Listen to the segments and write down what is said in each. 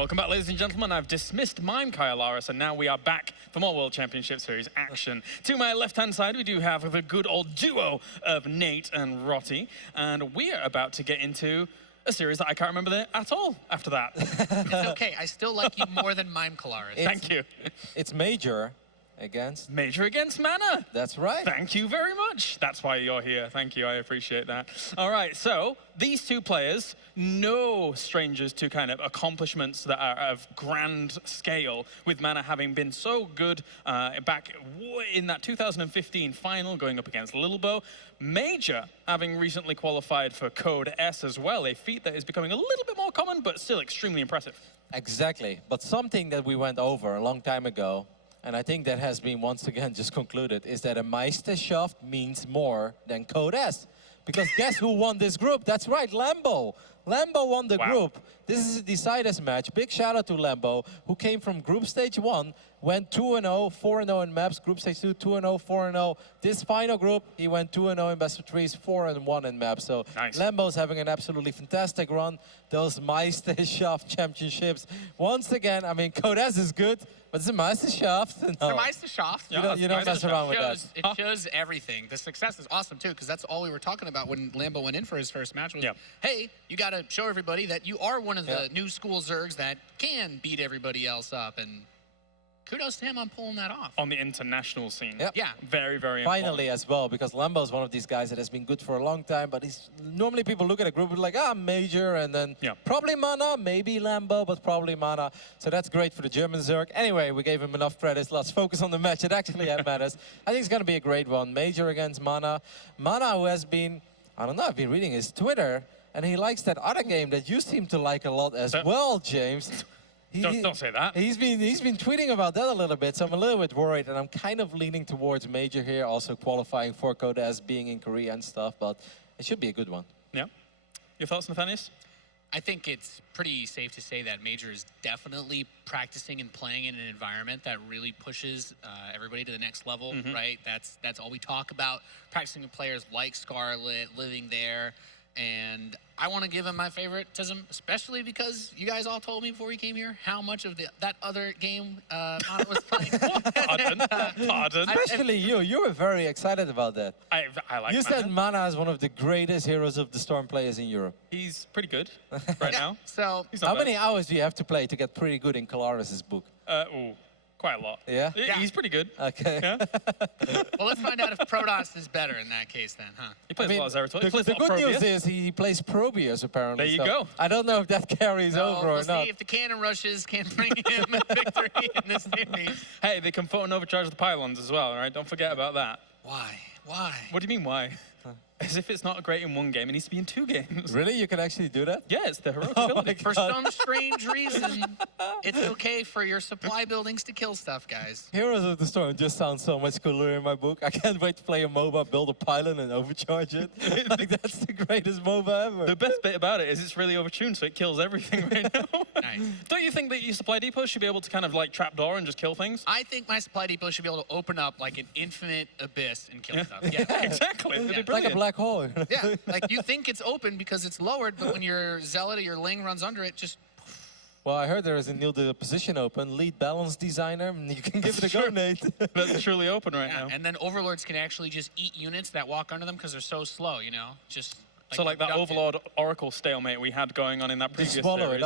Welcome back, ladies and gentlemen. I've dismissed Mime Kyalaris, and now we are back for more World Championship Series action. To my left-hand side, we do have the good old duo of Nate and Rotty, and we are about to get into a series that I can't remember at all after that. It's okay. I still like you more than Mime Kyalaris. Thank you. It's Major against... Major against Mana. That's right. Thank you very much. That's why you're here. Thank you. I appreciate that. All right, so these two players, no strangers to kind of accomplishments that are of grand scale, with Mana having been so good back in that 2015 final going up against Lilbo. Major having recently qualified for Code S as well, a feat that is becoming a little bit more common, but still extremely impressive. Exactly. But something that we went over a long time ago, and I think that has been once again just concluded, is that a Meisterschaft means more than Code S. Because guess who won this group? That's right, Lambo. Lambo won the group. This is a deciders match. Big shout out to Lambo, who came from group stage 1, went 2-0, 4-0 in maps, group stage 2, 2-0, 4-0. This final group, he went 2-0 in best of 3s, 4-1 in maps. So nice. Lambo's having an absolutely fantastic run. Those Meisterschaft championships. Once again, I mean, Code S is good, but it's a Meisterschaft. No. It's a Meisterschaft. You don't mess around with that. It shows everything. The success is awesome, too, because that's all we were talking about when Lambo went in for his first match was, hey, you got to show everybody that you are one of the new school Zergs that can beat everybody else up. And kudos to him on pulling that off. On the international scene. Yep. Yeah. Very, very Finally important. as well, because Lambo's one of these guys that has been good for a long time, but he's normally people look at a group like, Major, and then probably Mana, maybe Lambo, but probably Mana. So that's great for the German Zerg. Anyway, we gave him enough credits. Let's focus on the match. It actually matters. I think it's going to be a great one. Major against Mana. Mana, who has been, I don't know, I've been reading his Twitter, and he likes that other game that you seem to like a lot as well, James. Don't say that. He's been tweeting about that a little bit, so I'm a little bit worried, and I'm kind of leaning towards Major here, also qualifying for Code S, being in Korea and stuff, but it should be a good one. Yeah. Your thoughts, Nathanius? I think it's pretty safe to say that Major is definitely practicing and playing in an environment that really pushes everybody to the next level, right? That's all we talk about, practicing with players like Scarlet, living there. And I want to give him my favoritism, especially because you guys all told me before we came here how much of that other game Mana was playing. Pardon. Especially you were very excited about that. I like You said Mana is one of the greatest heroes of the Storm players in Europe. He's pretty good right now. So how many hours do you have to play to get pretty good in Kyalaris' book? Quite a lot. Yeah? He's pretty good. Okay. Yeah? Well, let's find out if Protoss is better in that case then, huh? He plays a lot of Zeratul. The good news is he plays Probius, apparently. There you go. I don't know if that carries over or we'll not. see if the cannon rushes can bring him a victory in this series. Hey, they can phone and overcharge the pylons as well, all right? Don't forget about that. Why? Why? What do you mean, why? As if it's not great in one game, it needs to be in 2 games. Really? You can actually do that? Yeah, it's the heroic ability. For some strange reason, it's okay for your supply buildings to kill stuff, guys. Heroes of the Storm just sounds so much cooler in my book. I can't wait to play a MOBA, build a pylon, and overcharge it. Like, that's the greatest MOBA ever. The best bit about it is it's really overtuned, so it kills everything right now. Nice. Don't you think that your supply depot should be able to kind of like trapdoor and just kill things? I think my supply depot should be able to open up like an infinite abyss and kill stuff. Yeah. Exactly. It'd be Like a brilliant. black hole. Yeah. Like you think it's open because it's lowered, but when your zealot or your ling runs under it, just... Well, I heard there is a new position open, lead balance designer. You can give it a go, Nate. That's truly open right now. And then overlords can actually just eat units that walk under them because they're so slow, you know? Just... So like that Overlord Oracle stalemate we had going on in that previous series.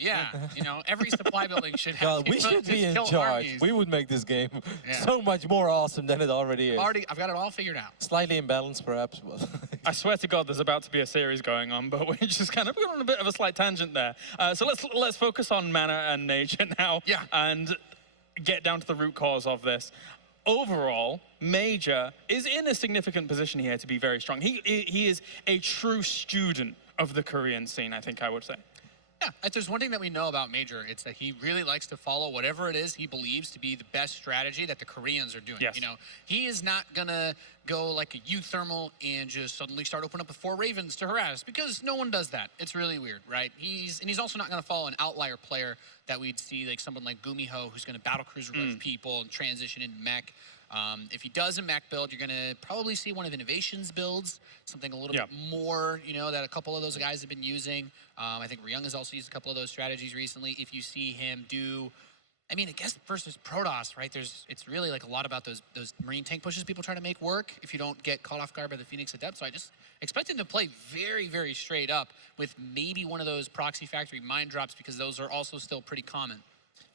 Yeah. You know, every supply building should have... Well, we should be in charge. Armies. We would make this game so much more awesome than it already is. I've got it all figured out. Slightly imbalanced, perhaps. I swear to God, there's about to be a series going on, but we're just kind of going on a bit of a slight tangent there. So let's focus on Mana and Nature now, and get down to the root cause of this. Overall, Major is in a significant position here to be very strong. He is a true student of the Korean scene, I think I would say. Yeah, if there's one thing that we know about Major, it's that he really likes to follow whatever it is he believes to be the best strategy that the Koreans are doing. Yes. You know, he is not gonna go like a U thermal and just suddenly start opening up with 4 Ravens to harass, because no one does that. It's really weird, right? He's also not going to follow an outlier player that we'd see, like someone like Gumiho, who's going to battle cruiser rush people and transition into mech. If he does a mech build, you're going to probably see one of Innovation's builds, something a little bit more, you know, that a couple of those guys have been using. I think Ryung has also used a couple of those strategies recently. If you see him do, I mean, I guess versus Protoss, right? It's really like a lot about those Marine tank pushes people try to make work if you don't get caught off guard by the Phoenix Adept. So I just expect him to play very, very straight up with maybe one of those proxy factory mine drops, because those are also still pretty common.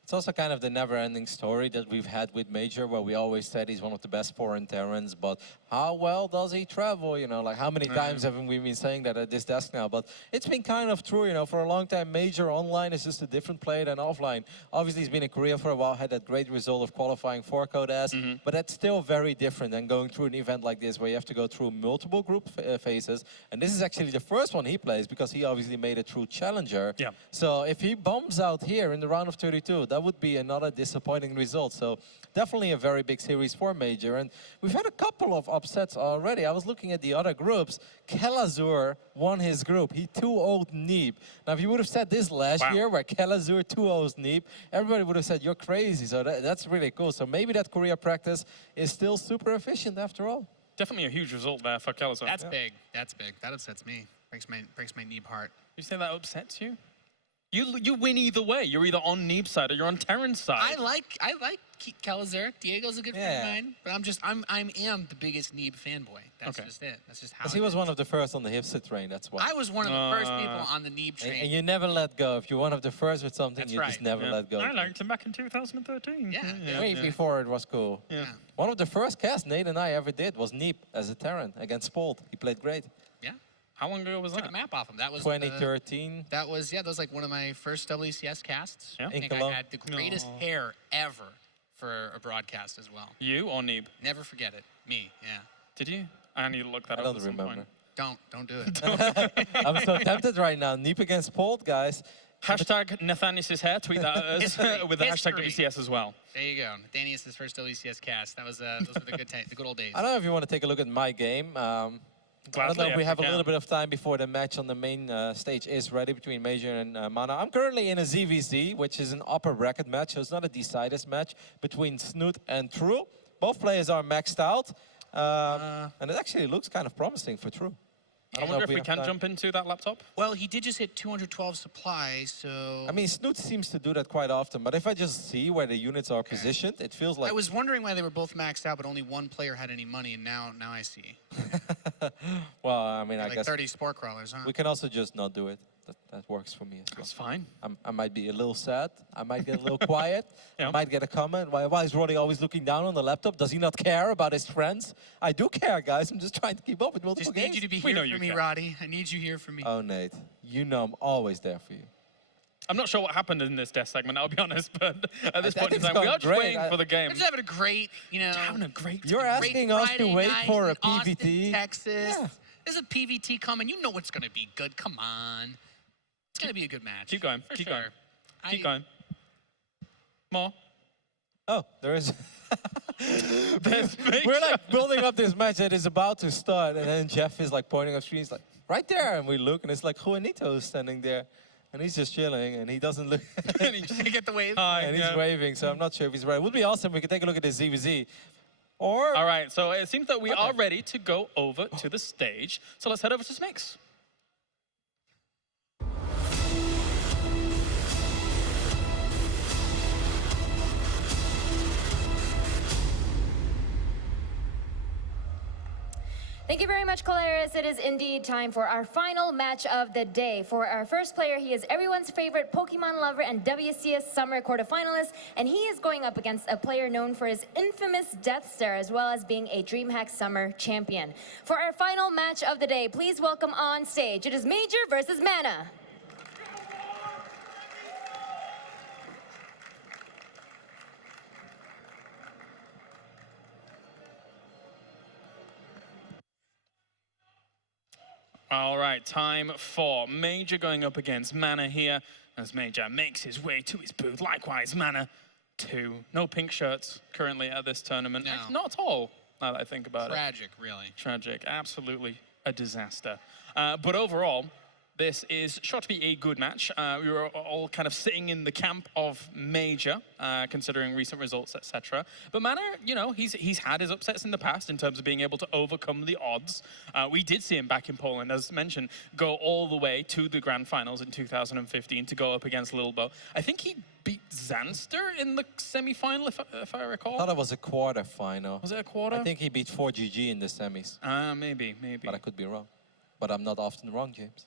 It's also kind of the never-ending story that we've had with Major, where we always said he's one of the best foreign Terrans, but how well does he travel? You know, like how many times haven't we been saying that at this desk now? But it's been kind of true, you know, for a long time. Major online is just a different play than offline. Obviously, he's been in Korea for a while, had that great result of qualifying for Code S, but that's still very different than going through an event like this, where you have to go through multiple group phases. And this is actually the first one he plays, because he obviously made it through Challenger. Yeah. So if he bombs out here in the round of 32, that would be another disappointing result. So definitely a very big series for Major. And we've had a couple of upsets already. I was looking at the other groups. Kelazur won his group. He 2-0'd Neep. Now, if you would have said this last year, where Kelazur 2-0's Neep, everybody would have said, you're crazy. So that's really cool. So maybe that Korea practice is still super efficient after all. Definitely a huge result there for Kelazur. That's big. That's big. That upsets me. Breaks my Neeb heart. You say that upsets you? You win either way. You're either on Neeb's side or you're on Terran's side. I like Kelazur. Diego's a good friend of mine, but I am the biggest Neeb fanboy. That's just it. That's just how. Because he was one of the first on the hipster train. That's why. I was one of the first people on the Neeb train. And you never let go. If you're one of the first with something, you just never let go. I liked him back in 2013. Yeah. Way before it was cool. Yeah. One of the first casts Nate and I ever did was Neep as a Terran against Spolt. He played great. Yeah. How long ago was Took that? a map off him. That was 2013. that was like one of my first WCS casts. Yeah. I think I had the greatest hair ever for a broadcast as well. You or Neeb? Never forget it. Me, yeah. Did you? I need to look that I up don't at some remember. point. Don't do it. I'm so tempted right now. Neep against Spolt, guys. Hashtag Nathanias' hair. Tweet that at us History. with the hashtag History. WCS as well. There you go. Nathanias' first WCS cast. That was those were the good old days. I don't know if you want to take a look at my game. I don't know if we have a little bit of time before the match on the main stage is ready between Major and Mana. I'm currently in a ZVZ, which is an upper bracket match, so it's not a decided match between Snoot and True. Both players are maxed out, and it actually looks kind of promising for True. I wonder if we can jump into that laptop. Well, he did just hit 212 supplies, so... I mean, Snoot seems to do that quite often, but if I just see where the units are positioned, it feels like... I was wondering why they were both maxed out, but only one player had any money, and now I see. Well, I mean, I Like guess 30 sport crawlers, huh? we can also just not do it. That works for me as well. That's fine. I might be a little sad. I might get a little quiet. Yeah. I might get a comment. Why is Roddy always looking down on the laptop? Does he not care about his friends? I do care, guys. I'm just trying to keep up with multiple Just need games. you to be We here know for you me, care. Roddy. I need you here for me. Oh, Nate. You know I'm always there for you. I'm not sure what happened in this death segment, I'll be honest, but at this I point in think it's time, we are going just great. waiting for the game. We're just having a great, Having a great You're time. asking great us to Friday wait night for a in Austin, PvT? Texas. Yeah. There's a PvT coming. You know it's going to be good. Come on. It's going to be a good match. Keep going. For Keep sure. going. Keep going. More. Oh, there is... There's big We're like building up this match that is about to start, and then Jeff is like pointing up screen. He's like, right there. And we look, and it's like Juanito is standing there. And he's just chilling, and he doesn't look... And he just Get the wave. Hi, and he's yeah. waving, so I'm not sure if he's right. It would be awesome. We could take a look at this ZVZ. Or... All right, so it seems that we are ready to go over to the stage. So let's head over to Smix. Thank you very much, Colaris. It is indeed time for our final match of the day. For our first player, he is everyone's favorite Pokemon lover and WCS Summer quarterfinalist, and he is going up against a player known for his infamous Death Stare, as well as being a DreamHack Summer champion. For our final match of the day, please welcome on stage. It is Major versus Mana. All right, time for Major going up against Mana here, as Major makes his way to his booth. Likewise, Mana, too. No pink shirts currently at this tournament. No. Not at all. now that I think about it. Tragic, really. Tragic, absolutely a disaster. But overall, this is sure to be a good match. We were all kind of sitting in the camp of Major, considering recent results, etc. But Mana, you know, he's had his upsets in the past in terms of being able to overcome the odds. We did see him back in Poland, as mentioned, go all the way to the grand finals in 2015 to go up against Lilbo. I think he beat Zanster in the semi-final, if I recall. I thought it was a quarter final. Was it a quarter? I think he beat 4GG in the semis. Maybe. But I could be wrong. But I'm not often wrong, James.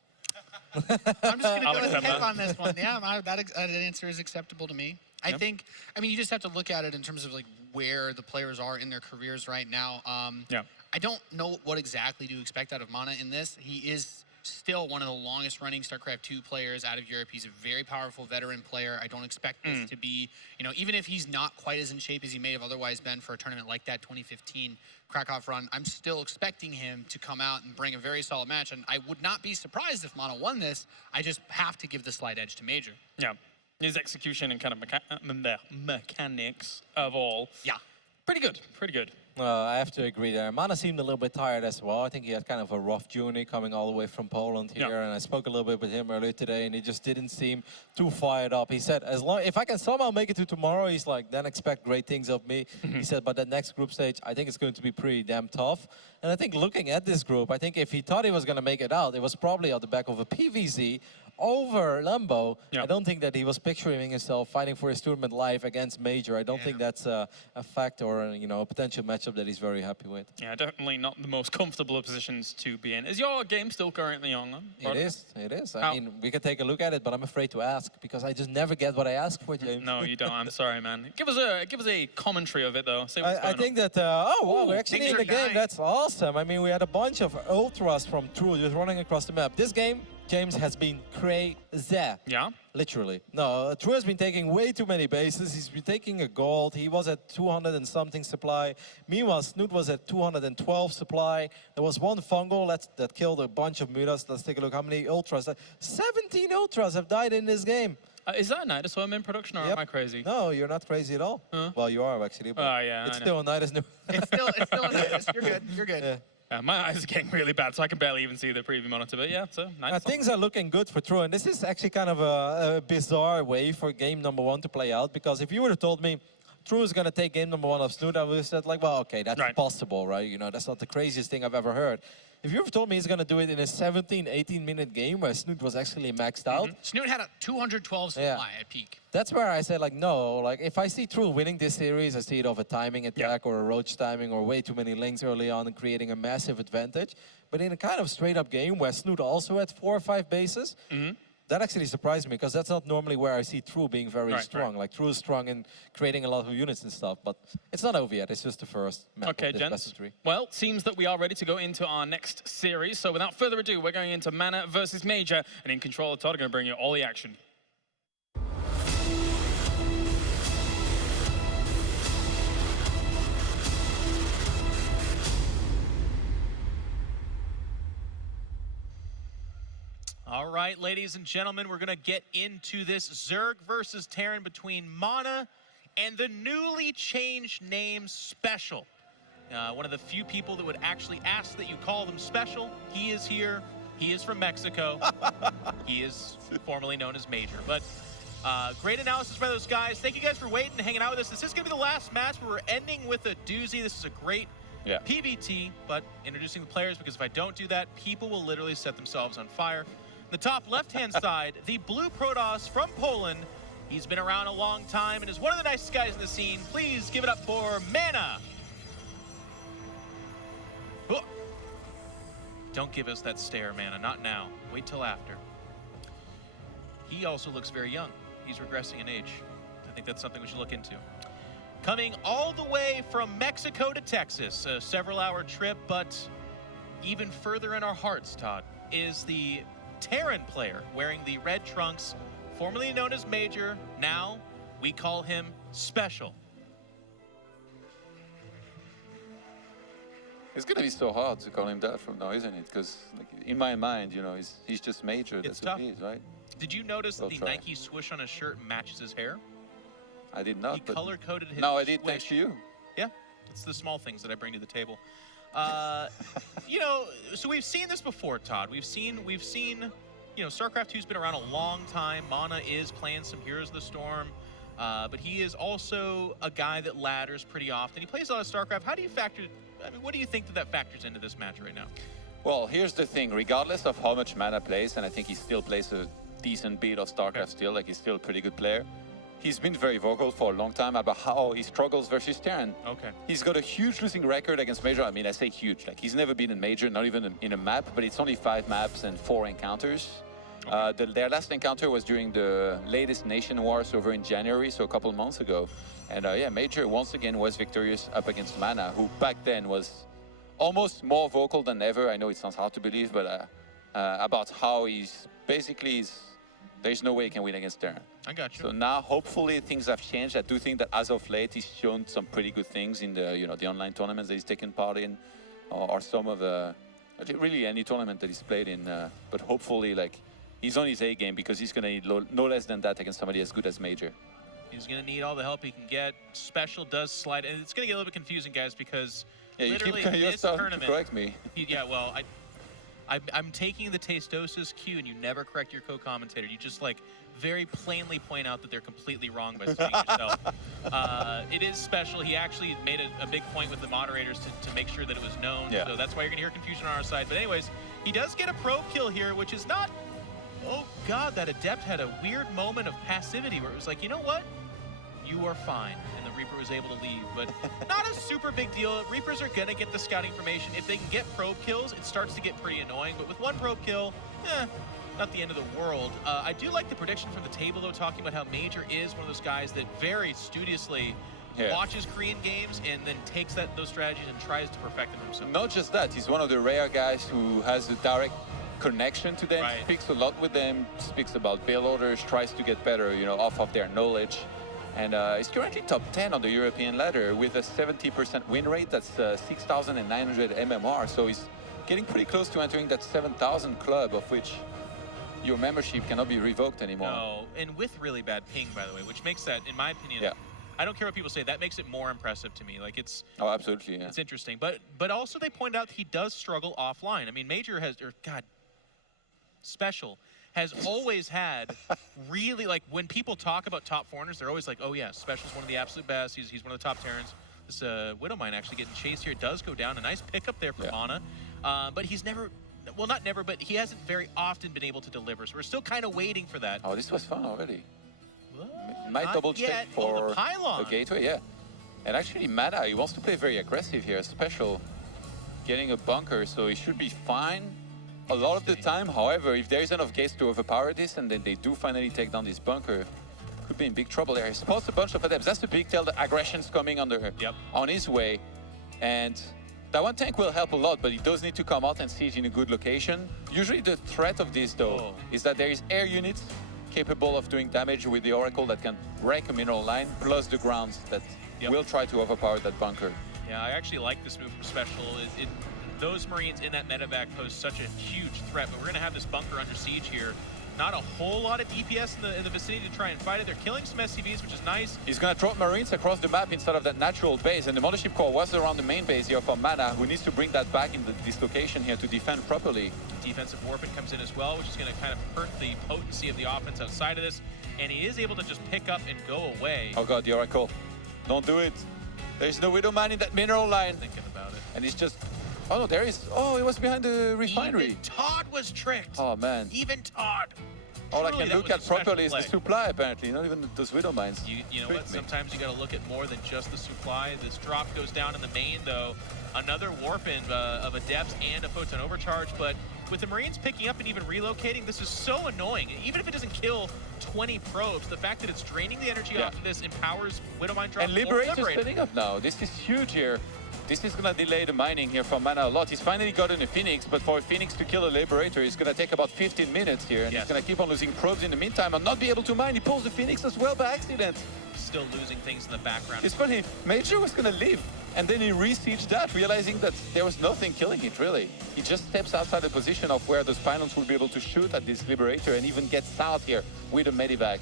I'm just going to I'll go with accept Pip that. on this one. Yeah, that answer is acceptable to me. I think, I mean, you just have to look at it in terms of like where the players are in their careers right now. I don't know what exactly to expect out of Mana in this. He is still one of the longest running StarCraft 2 players out of Europe. He's a very powerful veteran player. I don't expect this to be, you know, even if he's not quite as in shape as he may have otherwise been for a tournament like that 2015 Krakow run, I'm still expecting him to come out and bring a very solid match. And I would not be surprised if Mana won this. I just have to give the slight edge to Major. Yeah. His execution and kind of mechanics of all. Yeah. Pretty good. Pretty good. I have to agree there. Mana seemed a little bit tired as well. I think he had kind of a rough journey coming all the way from Poland here. Yeah. And I spoke a little bit with him earlier today, and he just didn't seem too fired up. He said, if I can somehow make it to tomorrow, he's like, then expect great things of me. He said, but that next group stage, I think it's going to be pretty damn tough. And I think looking at this group, I think if he thought he was going to make it out, it was probably on the back of a PvZ over Lambo. Yeah. I don't think that he was picturing himself fighting for his tournament life against Major. I don't think that's a fact or you know, a potential matchup that he's very happy with. Yeah, definitely not the most comfortable positions to be in. Is your game still currently on? It is. I mean, we can take a look at it, but I'm afraid to ask because I just never get what I ask for, James. No, you don't. I'm sorry, man. Give us a commentary of it, though. Say what's I going think that, we're actually things in are the game. dying. That's awesome. I mean, we had a bunch of ultras from True just running across the map. This game, James, has been crazy. Yeah? Literally. No, True has been taking way too many bases. He's been taking a gold. He was at 200 and something supply. Meanwhile, Snoot was at 212 supply. There was one fungal that killed a bunch of mutas. Let's take a look how many ultras. 17 ultras have died in this game. Is that a Nidus Worm in production, or am I crazy? No, you're not crazy at all. Huh? Well, you are actually, but yeah, it's I know. still a Nidus new. It's still a nice. You're good. You're good. Yeah. My eyes are getting really bad, so I can barely even see the preview monitor. But yeah, so nice. Things are looking good for True, and this is actually kind of a bizarre way for game number 1 to play out, because if you would have told me True is going to take game number 1 of Snoot, I would have said like, well, okay, that's possible, right? You know, that's not the craziest thing I've ever heard. If you have told me he's going to do it in a 17, 18-minute game where Snoot was actually maxed out, Snoot had a 212 supply at peak. that's where I said, like, no. Like, if I see True winning this series, I see it of a timing attack or a roach timing or way too many links early on and creating a massive advantage. But in a kind of straight-up game where Snoot also had 4 or 5 bases, that actually surprised me, because that's not normally where I see True being very strong. Like, True is strong in creating a lot of units and stuff, but it's not over yet. It's just the first map Okay, of this gents. best of 3. Well, seems that we are ready to go into our next series. So without further ado, we're going into Mana versus Major, and in control of Todd are going to bring you all the action. All right, ladies and gentlemen, we're going to get into this Zerg versus Terran between Mana and the newly changed name Special. One of the few people that would actually ask that you call them Special. He is here. He is from Mexico. He is formerly known as Major. But great analysis by those guys. Thank you guys for waiting and hanging out with us. This is going to be the last match where we're ending with a doozy. This is a great PvT, but introducing the players, because if I don't do that, people will literally set themselves on fire. The top left-hand side, the blue Protoss from Poland. He's been around a long time and is one of the nicest guys in the scene. Please give it up for Mana. Oh. Don't give us that stare, Mana. Not now. Wait till after. He also looks very young. He's regressing in age. I think that's something we should look into. Coming all the way from Mexico to Texas, a several-hour trip, but even further in our hearts, Todd, is the Terran player wearing the red trunks, formerly known as Major. Now we call him Special. It's gonna be so hard to call him that from now, isn't it? Because like, in my mind, you know, he's just Major. It's That's what tough. he is, right? Did you notice that I'll the try. Nike swoosh on his shirt matches his hair? I did not. He but color-coded his now I did, swoosh. thanks to you. Yeah, It's the small things that I bring to the table. You know, so we've seen this before, Todd. We've seen, you know, StarCraft 2's been around a long time. Mana is playing some Heroes of the Storm, but he is also a guy that ladders pretty often. He plays a lot of StarCraft. How do you factor, I mean, what do you think that factors into this match right now? Well, here's the thing. Regardless of how much mana plays, and I think he still plays a decent bit of StarCraft still, like he's still a pretty good player. He's been very vocal for a long time about how he struggles versus Terran. Okay. He's got a huge losing record against Major. I mean, I say huge, like he's never been in Major, not even in a map, but it's only 5 maps and 4 encounters. Their last encounter was during the latest Nation Wars over in January, so a couple months ago. And yeah, Major once again was victorious up against Mana, who back then was almost more vocal than ever. I know it sounds hard to believe, but about how he's basically, there's no way he can win against Terran. I got you. So now, hopefully, things have changed. I do think that as of late, he's shown some pretty good things in the, you know, the online tournaments that he's taken part in, or some of the, really any tournament that he's played in. But hopefully, like, he's on his A game because he's gonna need no less than that against somebody as good as Major. He's going to need all the help he can get. Special does slide, and it's going to get a little bit confusing, guys, because Yeah, you literally keep this to tournament. correct me. Yeah, well, I'm taking the Tastosis cue, and you never correct your co-commentator. You just like very plainly point out that they're completely wrong by saying yourself. It is special. He actually made a big point with the moderators to make sure that it was known. Yeah. So that's why you're going to hear confusion on our side. But anyways, he does get a probe kill here, which is not. Oh God, that Adept had a weird moment of passivity where it was like, you know what? You are fine. And the Reaper was able to leave, but not a super big deal. Reapers are gonna get the scouting information. If they can get probe kills, it starts to get pretty annoying, but with 1 probe kill, not the end of the world. I do like the prediction from the table, though, talking about how Major is one of those guys that very studiously watches Korean games and then takes those strategies and tries to perfect them himself. Not just that, he's one of the rare guys who has a direct connection to them, Right. speaks a lot with them, speaks about build orders, tries to get better, you know, off of their knowledge. And he's currently top 10 on the European ladder with a 70% win rate. That's 6,900 MMR. So he's getting pretty close to entering that 7,000 club, of which your membership cannot be revoked anymore. No, and with really bad ping, by the way, which makes that, in my opinion, I don't care what people say, that makes it more impressive to me. Like it's absolutely, yeah. It's interesting. But also they point out he does struggle offline. I mean, Major has, or God, Special has always had really, like, when people talk about top foreigners, they're always like, oh yeah, Special's one of the absolute best. He's one of the top Terrans. This Widowmine actually getting chased here does go down. A nice pickup there for Mana. But he's never, well, not never, but he hasn't very often been able to deliver. So we're still kind of waiting for that. Oh, this was fun already. Well, Might not double yet. check Oh, for the pylon. the gateway, yeah. And actually, Mana, he wants to play very aggressive here. Special getting a bunker, so he should be fine a lot of the time. However, if there is enough gates to overpower this and then they do finally take down this bunker, could be in big trouble there. He spawns a bunch of adepts. That's the big tell, the aggression's coming on his way. And that one tank will help a lot, but he does need to come out and siege in a good location. Usually the threat of this, though, is that there is air units capable of doing damage with the Oracle that can wreck a mineral line, plus the grounds that will try to overpower that bunker. Yeah, I actually like this move from Special. Those Marines in that medevac pose such a huge threat, but we're going to have this bunker under siege here. Not a whole lot of DPS in the vicinity to try and fight it. They're killing some SCVs, which is nice. He's going to drop Marines across the map instead of that natural base, and the Mothership Core was around the main base here for Mana, who needs to bring that back in this location here to defend properly. Defensive Warping comes in as well, which is going to kind of hurt the potency of the offense outside of this, and he is able to just pick up and go away. Oh god, the Oracle. Don't do it. There's no Widowmine in that mineral line. Thinking about it. And he's just... Oh no, there is... Oh, it was behind the refinery. Even Todd was tricked. Oh man. Even Todd. All I Truly, can that look was a at special properly is the play. supply, apparently. Not even those Widowmines. You know what? Sometimes you got to look at more than just the supply. This drop goes down in the main, though. Another warp in of Adepts and a Photon Overcharge, but with the Marines picking up and even relocating, this is so annoying. Even if it doesn't kill 20 probes, the fact that it's draining the energy off of this empowers Widowmine drop. And Liberator's setting up now. This is huge here. This is going to delay the mining here from Mana a lot. He's finally gotten a Phoenix, but for a Phoenix to kill a Liberator, it's going to take about 15 minutes here. And he's going to keep on losing probes in the meantime and not be able to mine. He pulls the Phoenix as well by accident. Still losing things in the background. It's funny, Major was going to leave, and then he re-sieged that, realizing that there was nothing killing it, really. He just steps outside the position of where those pylons will be able to shoot at this Liberator and even get south here with a medivac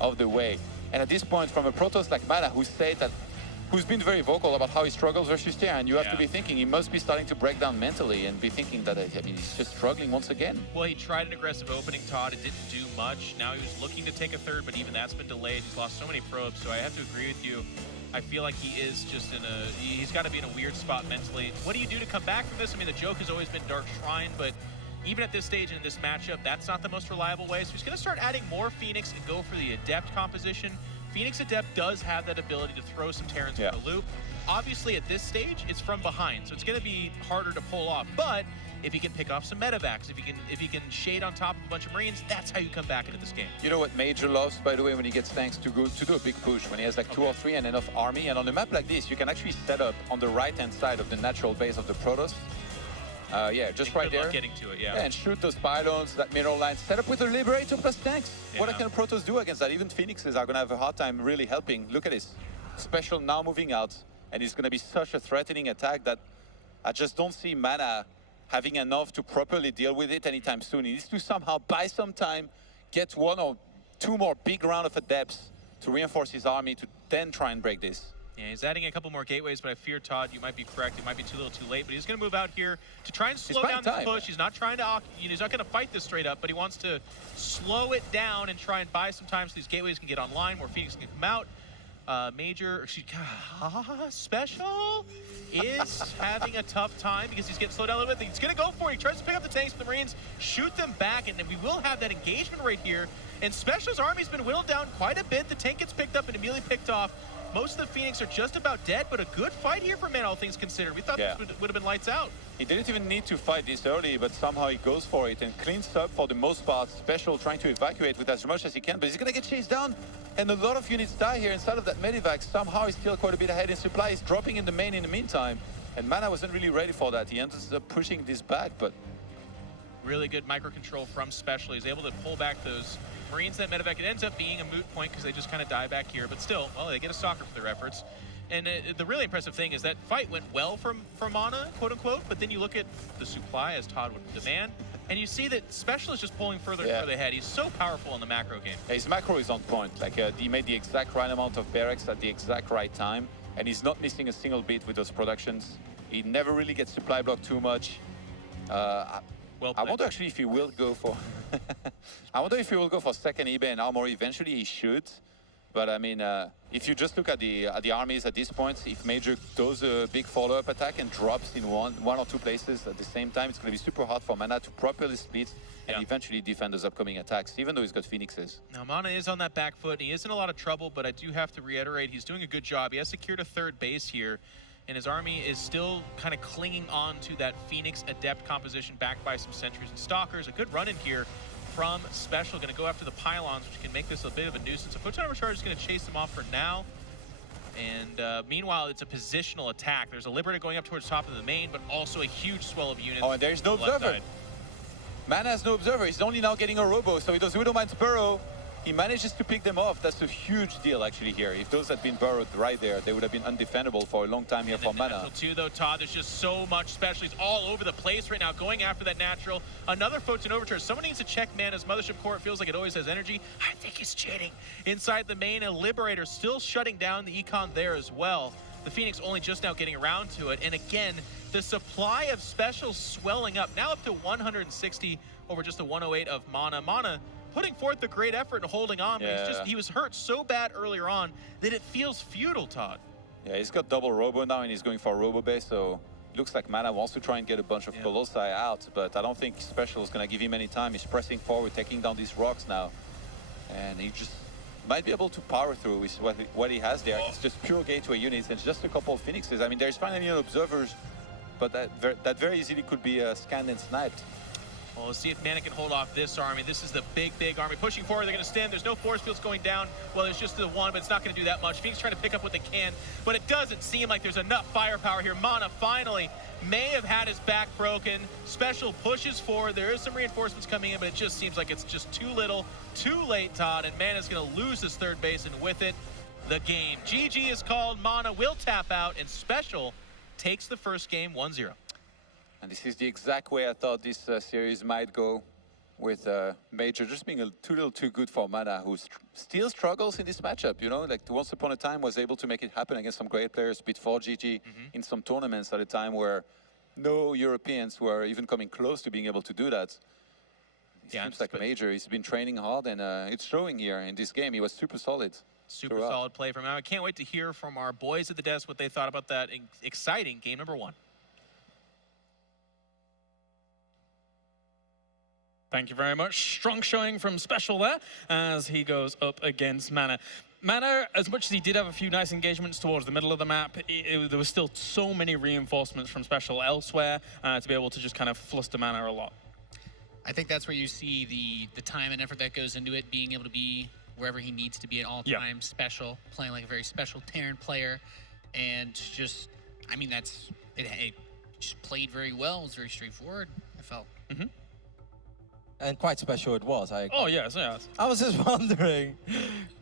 of the way. And at this point, from a Protoss like Mana, who who's been very vocal about how he struggles versus Tier, and you have to be thinking he must be starting to break down mentally and be thinking that, I mean, he's just struggling once again. Well, he tried an aggressive opening, Todd. It didn't do much. Now he was looking to take a third, but even that's been delayed. He's lost so many probes, so I have to agree with you. I feel like he is just he's got to be in a weird spot mentally. What do you do to come back from this? I mean, the joke has always been Dark Shrine, but even at this stage in this matchup, that's not the most reliable way. So he's going to start adding more Phoenix and go for the Adept composition. Phoenix Adept does have that ability to throw some Terrans for the loop. Obviously, at this stage, it's from behind, so it's going to be harder to pull off. But if he can pick off some medevacs, if he can shade on top of a bunch of Marines, that's how you come back into this game. You know what Major loves, by the way, when he gets tanks to do a big push, when he has like 2 or 3 and enough army. And on a map like this, you can actually set up on the right-hand side of the natural base of the Protoss. Yeah, just right there. Getting to it, And shoot those pylons, that mineral line, set up with a Liberator plus tanks. What can Protoss do against that? Even Phoenixes are going to have a hard time really helping. Look at this. Special now moving out, and it's going to be such a threatening attack that I just don't see Mana having enough to properly deal with it anytime soon. He needs to somehow buy some time, get 1 or 2 more big round of adepts to reinforce his army to then try and break this. Yeah, he's adding a couple more gateways, but I fear, Todd, you might be correct. It might be too little too late, but he's going to move out here to try and slow down this push. He's not trying to, he's not going to fight this straight up, but he wants to slow it down and try and buy some time so these gateways can get online, more Phoenix can come out. Special is having a tough time because he's getting slowed down a little bit. He's going to go for it. He tries to pick up the tanks for the Marines, shoot them back, and then we will have that engagement right here. And Special's army's been whittled down quite a bit. The tank gets picked up and immediately picked off. Most of the Phoenix are just about dead, but a good fight here for Man, all things considered. We thought this would have been lights out. He didn't even need to fight this early, but somehow he goes for it and cleans up for the most part. Special trying to evacuate with as much as he can, but he's going to get chased down. And a lot of units die here inside of that medivac. Somehow he's still quite a bit ahead in supply. He's dropping in the main in the meantime. And Mana wasn't really ready for that. He ends up pushing this back, but... Really good micro-control from Special. He's able to pull back those Marines, that medevac. It ends up being a moot point because they just kind of die back here. But still, well, they get a stalker for their efforts. And the really impressive thing is that fight went well for Mana, quote-unquote, but then you look at the supply, as Todd would demand, and you see that Special is just pulling further and further ahead. He's so powerful in the macro game. Yeah, his macro is on point. Like, he made the exact right amount of barracks at the exact right time, and he's not missing a single beat with those productions. He never really gets supply blocked too much. I wonder actually if he will go for... I wonder if he will go for second eBay and armory. Eventually he should. But I mean, if you just look at the armies at this point, if Major does a big follow-up attack and drops in one or two places at the same time, it's going to be super hard for Mana to properly split and eventually defend those upcoming attacks, even though he's got Phoenixes. Now, Mana is on that back foot. He is in a lot of trouble, but I do have to reiterate, he's doing a good job. He has secured a third base here, and his army is still kind of clinging on to that Phoenix Adept composition backed by some Sentries and Stalkers. A good run in here from Special, going to go after the pylons, which can make this a bit of a nuisance. A Photon Overcharge is going to chase them off for now. And meanwhile, it's a positional attack. There's a Liberator going up towards top of the main, but also a huge swell of units. Oh, and there's no observer. Mana has no observer. He's only now getting a robo, so he does Widowmine's burrow. He manages to pick them off. That's a huge deal, actually, here. If those had been burrowed right there, they would have been undefendable for a long time here for Mana. Natural too, though, Todd. There's just so much special. He's all over the place right now, going after that natural. Another Photon Overcharge. Someone needs to check Mana's Mothership Core. It feels like it always has energy. I think he's cheating. Inside the main, a Liberator still shutting down the Econ there as well. The Phoenix only just now getting around to it. And again, the supply of specials swelling up. Now up to 160 over just the 108 of Mana. Mana putting forth a great effort and holding on, but he was hurt so bad earlier on that it feels futile, Todd. Yeah, he's got double robo now and he's going for a robo base, so it looks like Mana wants to try and get a bunch of Colossi out, but I don't think Special is going to give him any time. He's pressing forward, taking down these rocks now, and he just might be able to power through with what he has there. It's just pure gateway units and just a couple of Phoenixes. I mean, there's finally no observers, but that very easily could be scanned and sniped. Well, let's see if Mana can hold off this army. This is the big army pushing forward. They're going to stand. There's no force fields going down. Well, there's just the one, but it's not going to do that much. Phoenix trying to pick up what they can, but it doesn't seem like there's enough firepower here. Mana finally may have had his back broken. Special pushes forward. There is some reinforcements coming in, but it just seems like it's just too little, too late, Todd, and Mana's going to lose his third base, and with it, the game. GG is called. Mana will tap out, and Special takes the first game 1-0. And this is the exact way I thought this series might go. with Major just being too little too good for Mana, who still struggles in this matchup. You know, like once upon a time was able to make it happen against some great players, beat 4GG in some tournaments at a time where no Europeans were even coming close to being able to do that. It seems like Major, he's been training hard, and it's showing here in this game. He was super solid. Super solid play from him. I can't wait to hear from our boys at the desk what they thought about that exciting game number 1. Thank you very much. Strong showing from Special there as he goes up against Mana. Mana, as much as he did have a few nice engagements towards the middle of the map, there was still so many reinforcements from Special elsewhere to be able to just kind of fluster Mana a lot. I think that's where you see the time and effort that goes into it, being able to be wherever he needs to be at all times. Special, playing like a very special Terran player, and just, I mean, it just played very well. It was very straightforward, I felt. And quite special it was. Oh, yes, yes. I was just wondering,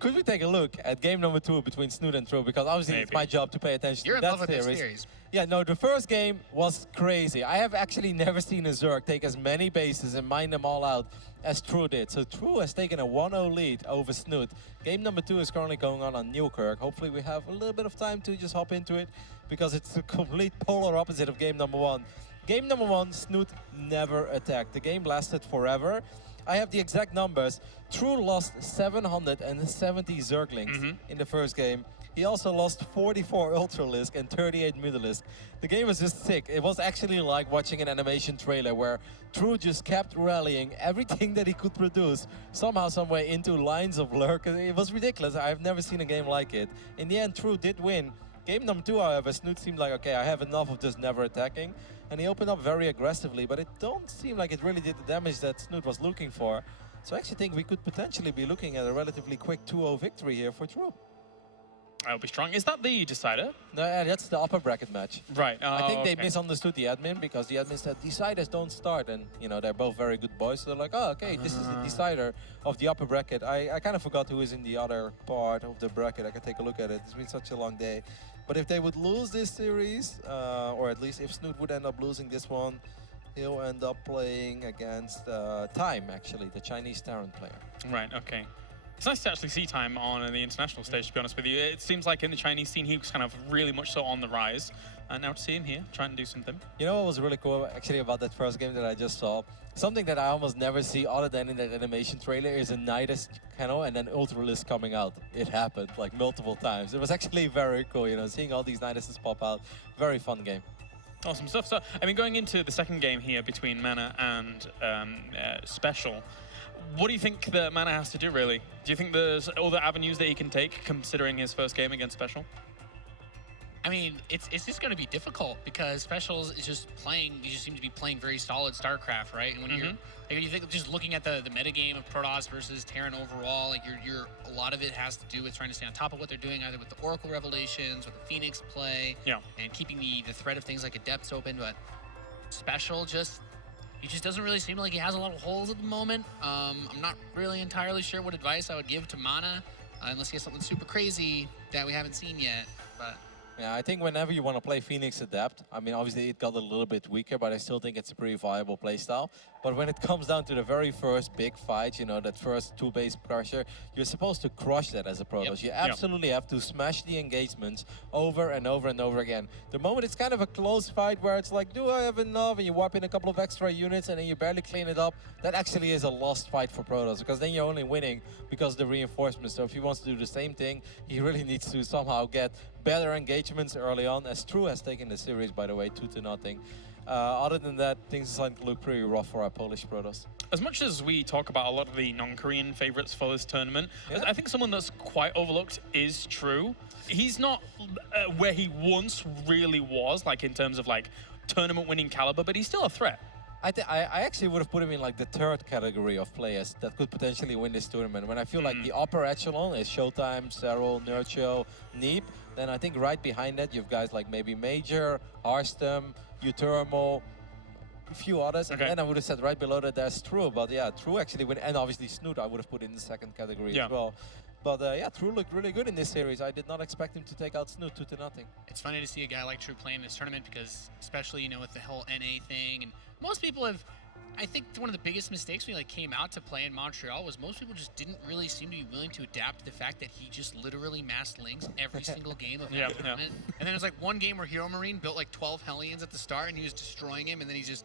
could we take a look at game number 2 between Snoot and True? Because obviously it's my job to pay attention You're to in that love with series. this series. Yeah, no, the first game was crazy. I have actually never seen a Zerg take as many bases and mine them all out as True did. So True has taken a 1-0 lead over Snoot. Game number 2 is currently going on Newkirk. Hopefully we have a little bit of time to just hop into it, because it's the complete polar opposite of game number 1. Game number 1, Snoot never attacked. The game lasted forever. I have the exact numbers. True lost 770 Zerglings in the first game. He also lost 44 Ultralisk and 38 Mutalisk. The game was just sick. It was actually like watching an animation trailer where True just kept rallying everything that he could produce somehow, some way into lines of lurk. It was ridiculous. I've never seen a game like it. In the end, True did win. Game number 2, however, Snoot seemed like, okay, I have enough of just never attacking. And he opened up very aggressively, but it don't seem like it really did the damage that Snoot was looking for. So I actually think we could potentially be looking at a relatively quick 2-0 victory here for True. That'll be strong. Is that the decider? No, that's the upper bracket match. Right. I think they misunderstood the admin, because the admin said deciders don't start, and you know they're both very good boys. So they're like, oh, okay, this is the decider of the upper bracket. I kind of forgot who is in the other part of the bracket. I can take a look at it. It's been such a long day. But if they would lose this series, or at least if Snoot would end up losing this one, he'll end up playing against Time, actually, the Chinese Terran player. Right. Okay. It's nice to actually see Time on the international stage, to be honest with you. It seems like in the Chinese scene, he was kind of really much so on the rise. And now to see him here, trying to do something. You know what was really cool actually about that first game that I just saw? Something that I almost never see other than in that animation trailer is a Nidus cannon and then Ultralisk coming out. It happened like multiple times. It was actually very cool, you know, seeing all these Niduses pop out. Very fun game. Awesome stuff. So, I mean, going into the second game here between Mana and Special, what do you think that Mana has to do, really? Do you think there's other avenues that he can take, considering his first game against Special? I mean, it's just going to be difficult, because Specials is just playing, you just seem to be playing very solid StarCraft, right? And when you think, just looking at the metagame of Protoss versus Terran overall, like a lot of it has to do with trying to stay on top of what they're doing, either with the Oracle Revelations or the Phoenix play, and keeping the threat of things like Adepts open. But Special he just doesn't really seem like he has a lot of holes at the moment. I'm not really entirely sure what advice I would give to Mana, unless he has something super crazy that we haven't seen yet. But yeah, I think whenever you want to play Phoenix Adept, I mean, obviously it got a little bit weaker, but I still think it's a pretty viable playstyle. But when it comes down to the very first big fight, you know, that first 2-base pressure, you're supposed to crush that as a Protoss. You absolutely have to smash the engagements over and over and over again. The moment it's kind of a close fight where it's like, do I have enough? And you wipe in a couple of extra units and then you barely clean it up. That actually is a lost fight for Protoss, because then you're only winning because of the reinforcements. So if he wants to do the same thing, he really needs to somehow get better engagements early on, as True has taken the series, by the way, 2-0. Other than that, things look pretty rough for our Polish Protoss. As much as we talk about a lot of the non-Korean favorites for this tournament, I think someone that's quite overlooked is True. He's not where he once really was, like in terms of like tournament-winning caliber, but he's still a threat. I actually would have put him in like the third category of players that could potentially win this tournament. When I feel like the upper echelon is Showtime, Serral, Nurcho, Neep, then I think right behind that you've guys like maybe Major, Harstem, Uthermal, a few others, and then I would have said right below that there's True. But yeah, True actually win, and obviously Snoot I would have put in the second category as well. But yeah, True looked really good in this series. I did not expect him to take out Snoot 2-0. It's funny to see a guy like True play in this tournament, because especially, you know, with the whole NA thing, and most people have I think one of the biggest mistakes when he came out to play in Montreal was most people just didn't really seem to be willing to adapt to the fact that he just literally massed Lings every single game of that tournament. And then there's one game where Hero Marine built 12 Hellions at the start and he was destroying him, and then he just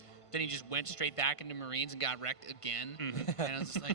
went straight back into Marines and got wrecked again. And I was just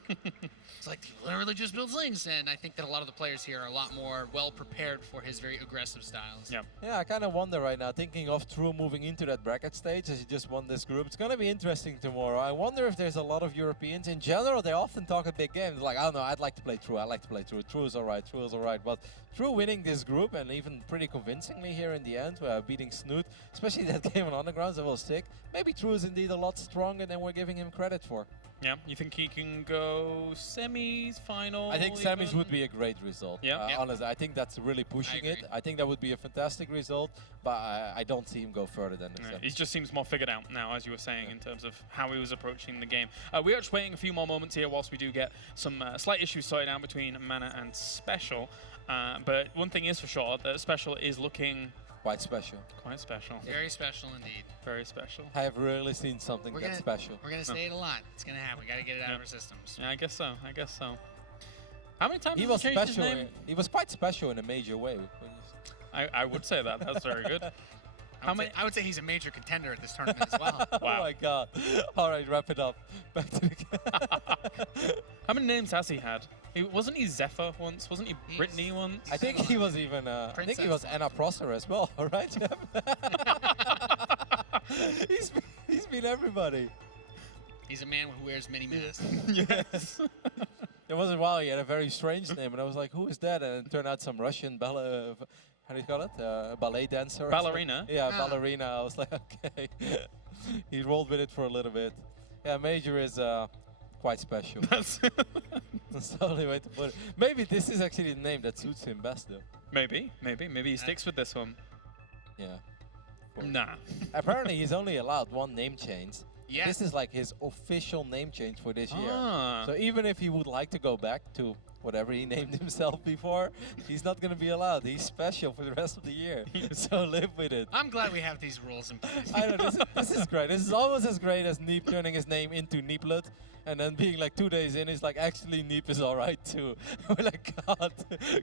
he literally just builds Lings. And I think that a lot of the players here are a lot more well prepared for his very aggressive styles. Yeah, I kind of wonder right now, thinking of True moving into that bracket stage as he just won this group. It's going to be interesting tomorrow. I wonder if there's a lot of Europeans. In general, they often talk a big game. They're like, oh no, I'd like to play True. I like to play True. True is all right. True is all right. But True winning this group, and even pretty convincingly here in the end, beating Snoot, especially that game on Undergrounds, that was sick. Maybe True is indeed a lot stronger than we're giving him credit for. Yeah, you think he can go semis, final? I think semis would be a great result. Honestly, I think that's really pushing it. I think that would be a fantastic result, but I don't see him go further than the semis. He just seems more figured out now, as you were saying, in terms of how he was approaching the game. We are just waiting a few more moments here whilst we do get some slight issues sorted out between Mana and Special. But one thing is for sure, that Special is looking quite special. Quite special. Very special indeed. Very special. I have rarely seen something that special. We're going to say it a lot. It's going to happen. We got to get it out of our systems. Yeah, I guess so. I guess so. How many times he was special? He was quite special in a major way. I would say that. That's very good. I would say he's a major contender at this tournament as well. Wow. Oh my god. All right, wrap it up. Back to the How many names has he had? Wasn't he Zephyr once? Wasn't he Brittany once? I think he was even. I think he was Anna Prosser as well. All right. he's been everybody. He's a man who wears many masks. Yes. There was a while he had a very strange name, and I was like, "Who is that?" And it turned out some Russian how do you call it? Ballet dancer. Ballerina. Yeah, ballerina. I was like, okay. He rolled with it for a little bit. Yeah, Major is quite special. That's the only way to put it. Maybe this is actually the name that suits him best, though. Maybe he sticks with this one. Yeah. Nah. Apparently, he's only allowed one name change. Yeah. This is his official name change for this year. Ah. So even if he would like to go back to whatever he named himself before, he's not going to be allowed. He's special for the rest of the year. So live with it. I'm glad we have these rules in place. I know, this is great. This is almost as great as Neep turning his name into Neeplet and then being 2 days in, he's like, actually Neep is alright too. We're like, God,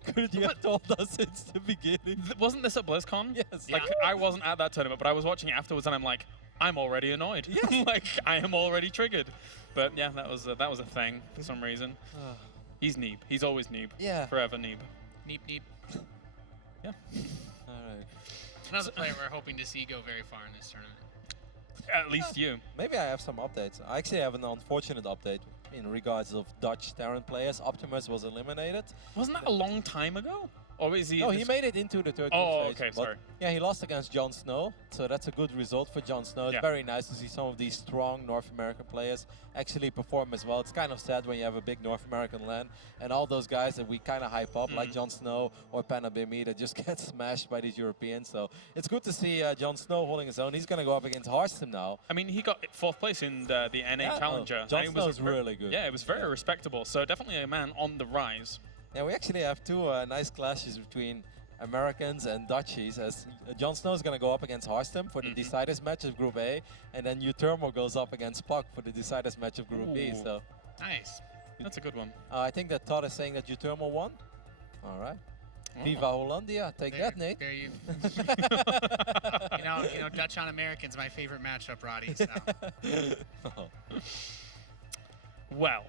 couldn't you have told us since the beginning? Wasn't this at BlizzCon? Yes. I wasn't at that tournament, but I was watching it afterwards and I'm like, I'm already annoyed. Yes. I am already triggered. But yeah, that was a thing for some reason. He's Neeb. He's always Neeb. Yeah. Forever Neeb. Neep, neep. Yeah. All right. Another player we're hoping to see go very far in this tournament. At least you. Maybe I have some updates. I actually have an unfortunate update in regards of Dutch Terran players. Optimus was eliminated. Wasn't that a long time ago? Or is he? No, he made it into the third group Oh, stage. okay, sorry. Yeah, he lost against Jon Snow, so that's a good result for Jon Snow. It's Yeah. very nice to see some of these strong North American players actually perform as well. It's kind of sad when you have a big North American LAN and all those guys that we kind of hype up, like Jon Snow or Panabimi, that just get smashed by these Europeans. So it's good to see Jon Snow holding his own. He's going to go up against Hearthstone now. I mean, he got 4th place in the NA Challenger. Jon and it Snow's really good. Yeah, it was very respectable. So definitely a man on the rise. Yeah, we actually have two nice clashes between Americans and Dutchies, as Jon Snow is going to go up against Hearthstone for the deciders match of Group A, and then Utermo goes up against Puck for the deciders match of Group B. So Nice. That's a good one. I think that Todd is saying that Utermo won. All right. Viva Hollandia. Take that, Nate. There you. you know, Dutch on American's my favorite matchup, Roddy. So. Well,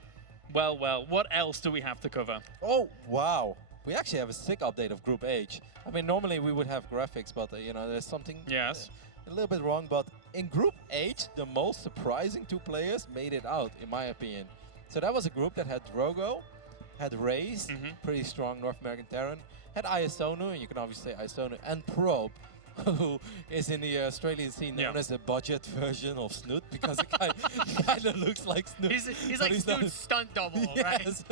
what else do we have to cover? Oh, wow. We actually have a sick update of Group H. I mean, normally we would have graphics, but, there's something Yes. a little bit wrong. But in Group H, the most surprising two players made it out, in my opinion. So that was a group that had Drogo, had Raze, pretty strong North American Terran, had Iasonu, and you can obviously say Iasonu, and Probe, who is in the Australian scene known as a budget version of Snoot, because it kind of looks like Snoot. He's but like not- Snoot's stunt double, right? Yes.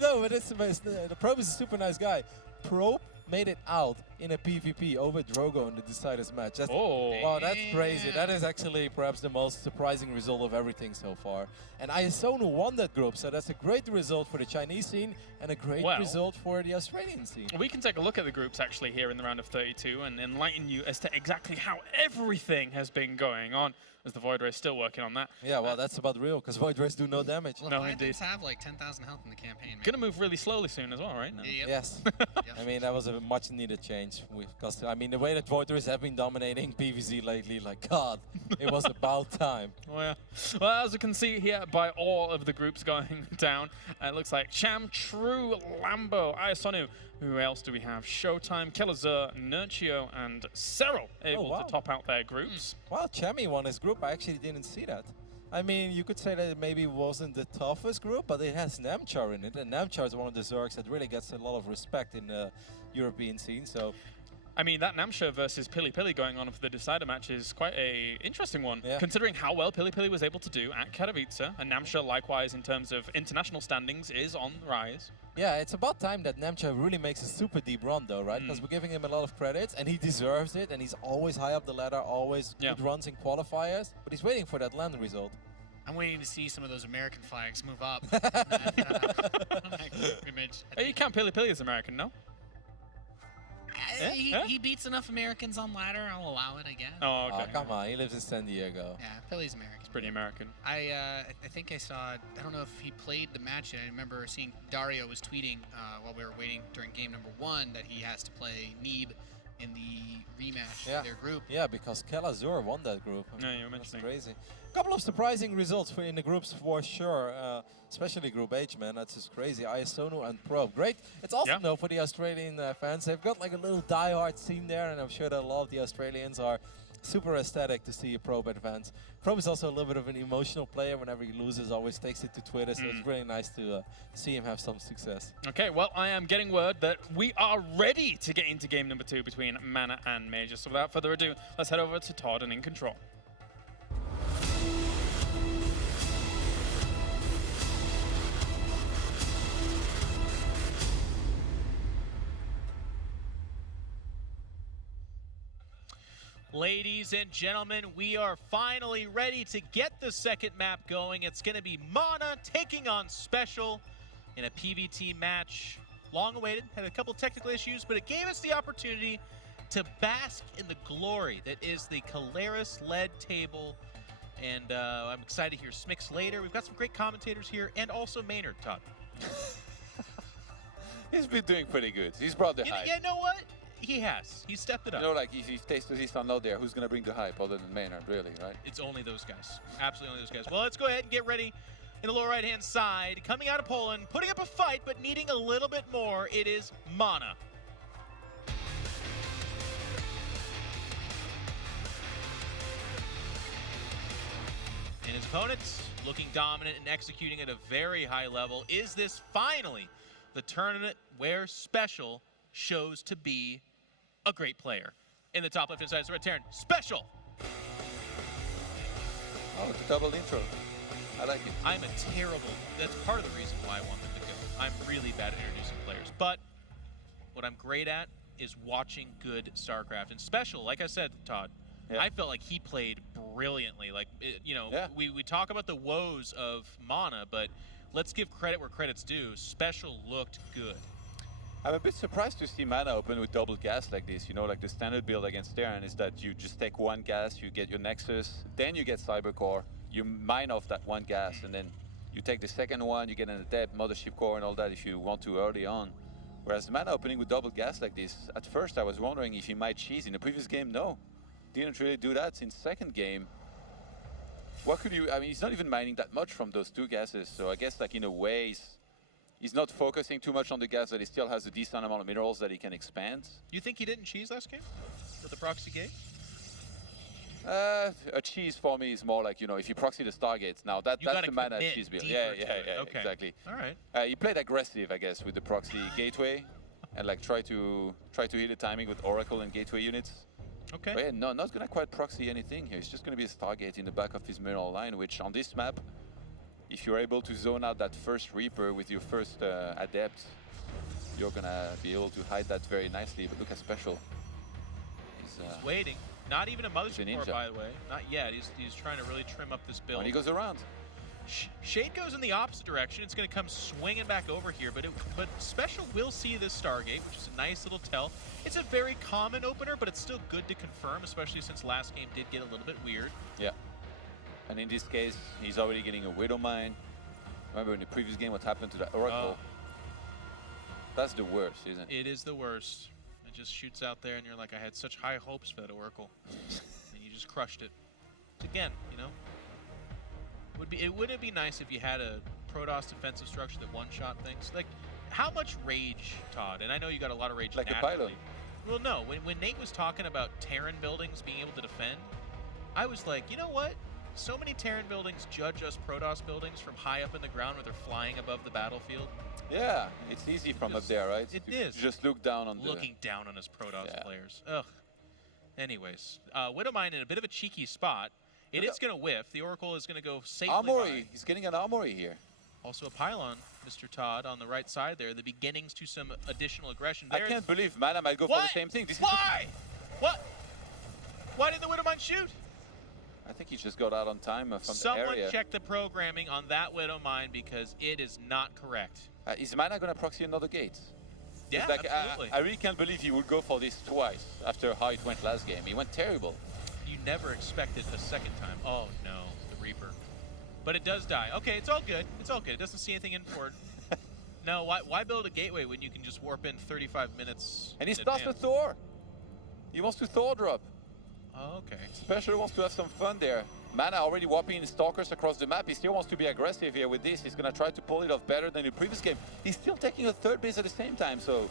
No, but the Probe is a super nice guy. Probe made it out in a PvP over Drogo in the deciders match. That's, Oh. wow, that's crazy. That is actually perhaps the most surprising result of everything so far. And Iasonu won that group, so that's a great result for the Chinese scene and a great Well, result for the Australian scene. We can take a look at the groups actually here in the round of 32 and enlighten you as to exactly how everything has been going on, as the Void Ray is still working on that. Yeah, well, that's about real, because Void Rays do no damage. Well, No, Leviathans indeed. have like 10,000 health in the campaign. Man. Gonna move really slowly soon as well, right? No. Yep. Yes. I mean, that was a much needed change. Because, I mean, the way that Void Rays have been dominating PvZ lately, like, God, it was about time. Oh, yeah. Well, as you can see here by all of the groups going down, it looks like Cham, True, Lambo, Iasonu. Who else do we have? Showtime, Killazur, Nurchio, and Serral able wow. to top out their groups. Well, Chami won his group. I actually didn't see that. I mean, you could say that it maybe wasn't the toughest group, but it has Namchar in it. And Namchar is one of the Zergs that really gets a lot of respect in the European scene. So, I mean, that Namsha versus Pili Pili going on for the decider match is quite a interesting one, Yeah. considering how well Pili Pili was able to do at Katowice, and Namsha, likewise, in terms of international standings, is on the rise. yeah, it's about time that Namchar really makes a super deep run, though, right? Because we're giving him a lot of credits, and he deserves it, and he's always high up the ladder, always Yeah. good runs in qualifiers, but he's waiting for that land result. I'm waiting to see some of those American flags move up. on that image. Oh, you count Pili Pili as American, no? Yeah, yeah. He beats enough Americans on ladder. I'll allow it, I guess. Oh, okay. Oh, come on, he lives in San Diego. Yeah, Philly's American. It's pretty American. I think I saw, I don't know if he played the match yet. I remember seeing Dario was tweeting while we were waiting during game number 1 that he has to play Neeb in the rematch Yeah. of their group. Yeah, because Kelazur won that group. Yeah, you were That's mentioning. crazy. A couple of surprising results in the groups for sure, especially Group H, man. That's just crazy. Iasonu and Probe. Great. It's awesome, Yeah. though, for the Australian fans. They've got like a little die-hard team there, and I'm sure that a lot of the Australians are super ecstatic to see a Probe advance. Probe is also a little bit of an emotional player. Whenever he loses, always takes it to Twitter, so it's really nice to see him have some success. Okay, well, I am getting word that we are ready to get into game number 2 between Mana and Major. So without further ado, let's head over to Todd and In Control. Ladies and gentlemen, we are finally ready to get the second map going. It's going to be Mana taking on Special in a PvT match. Long awaited, had a couple technical issues, but it gave us the opportunity to bask in the glory that is the Caleris-led table. And I'm excited to hear Smix later. We've got some great commentators here, and also Maynard, Todd. He's been doing pretty good. He's brought the hype. You know what? He has. He stepped it up. You know, like if Tasteless are not there, who's gonna bring the hype other than Maynard, really, right? It's only those guys. Absolutely only those guys. Well, let's go ahead and get ready in the lower right-hand side. Coming out of Poland, putting up a fight, but needing a little bit more, it is Mana. And his opponents looking dominant and executing at a very high level. Is this finally the tournament where Special shows to be a great player? In the top left-hand side is Red Terran. Special! Oh, the double intro. I like it. I'm a terrible, that's part of the reason why I want them to go. I'm really bad at introducing players, but what I'm great at is watching good StarCraft. And Special, like I said, Todd, Yeah. I felt like he played brilliantly. Like, Yeah. we talk about the woes of Mana, but let's give credit where credit's due. Special looked good. I'm a bit surprised to see Mana open with double gas like this. You know, like the standard build against Terran is that you just take one gas, you get your Nexus, then you get Cybercore, you mine off that one gas, and then you take the second one, you get an Adept, Mothership Core, and all that if you want to early on. Whereas Mana opening with double gas like this, at first I was wondering if he might cheese. In the previous game, no. Didn't really do that since second game. What could you, I mean, he's not even mining that much from those two gases, so I guess like in a way, he's not focusing too much on the gas, that he still has a decent amount of minerals that he can expand. You think he didn't cheese last game with the proxy gate? A cheese for me is more like, you know, if you proxy the Stargates, now that's gotta the Mana commit cheese build. deeper Yeah, to yeah, it. yeah, Okay. exactly. All right. He played aggressive, I guess, with the proxy gateway, and like try to hit the timing with Oracle and gateway units. Okay. But yeah, no, not gonna quite proxy anything here. It's just gonna be a Stargate in the back of his mineral line, which on this map, if you're able to zone out that first Reaper with your first Adept, you're gonna be able to hide that very nicely. But look at Special. He's waiting. Not even a mothership ninja. core, by the way. Not yet. He's trying to really trim up this build. When he goes around. Shade goes in the opposite direction. It's going to come swinging back over here, but Special will see this Stargate, which is a nice little tell. It's a very common opener, but it's still good to confirm, especially since last game did get a little bit weird. Yeah. And in this case, he's already getting a Widow Mine. Remember in the previous game what happened to that Oracle? That's the worst, isn't it? It is the worst. It just shoots out there, and you're like, I had such high hopes for that Oracle, and you just crushed it. Again, you know, wouldn't it be nice if you had a Protoss defensive structure that one-shot things? Like, how much rage, Todd? And I know you got a lot of rage. Like a naturally. pylon. Well, no. When Nate was talking about Terran buildings being able to defend, I was like, you know what? So many Terran buildings judge us Protoss buildings from high up in the ground where they're flying above the battlefield. Yeah, it's easy from up there, right? It You is. just look down on Looking down on us Protoss Yeah. players. Ugh. Anyways, Widowmine in a bit of a cheeky spot. It is going to whiff. The Oracle is going to go safely Armory. by. He's getting an armory here. Also a pylon, Mr. Todd, on the right side there. The beginnings to some additional aggression. I can't believe Mana might go for the same thing. This Why? What? Why didn't the Widowmine shoot? I think he just got out on time from the Someone area. check the programming on that Widowmine because it is not correct. Is Mana going to proxy another gate? Yeah, Like, absolutely. I really can't believe he would go for this twice after how it went last game. He went terrible. You never expected a second time. Oh no, the Reaper. But it does die. Okay, it's all good. It's all good. It doesn't see anything in for it. No, why build a gateway when you can just warp in 35 minutes? And he in starts the advance? Thor. He wants to Thor drop. Oh, okay. Special wants to have some fun there. Mana already warping in Stalkers across the map. He still wants to be aggressive here with this. He's going to try to pull it off better than the previous game. He's still taking a third base at the same time, so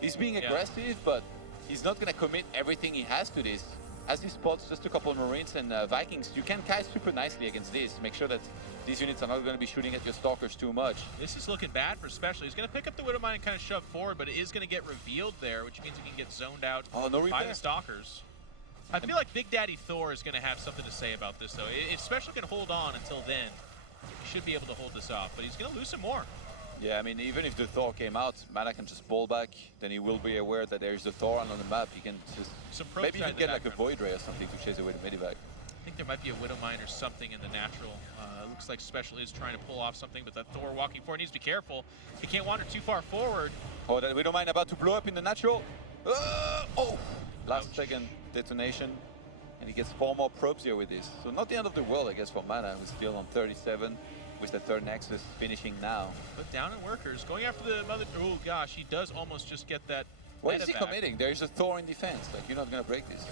he's being aggressive, but he's not going to commit everything he has to this. As he spots just a couple of Marines and Vikings, you can kite super nicely against this. Make sure that these units are not going to be shooting at your Stalkers too much. This is looking bad for Special. He's going to pick up the Widowmine and kind of shove forward, but it is going to get revealed there, which means he can get zoned out Oh, no by repair. the Stalkers. I feel like Big Daddy Thor is going to have something to say about this, though. If Special can hold on until then, he should be able to hold this off, but he's going to lose some more. Yeah, I mean, even if the Thor came out, Mana can just pull back. Then he will be aware that there's the Thor on the map. He can just Some probes maybe inside even the get like a background. Void Ray or something to chase away the Medivac. I think there might be a Widowmine or something in the natural. It looks like Special is trying to pull off something, but that Thor walking forward needs to be careful. He can't wander too far forward. Oh, that Widow Mine about to blow up in the natural. Oh! Last second detonation. And he gets 4 more probes here with this. So not the end of the world, I guess, for Mana, who's still on 37 with the third Nexus finishing now. But down in workers, going after the mother. Oh gosh, he does almost just get that. What is he medevac. committing? There is a Thor in defense. Like, you're not going to break this.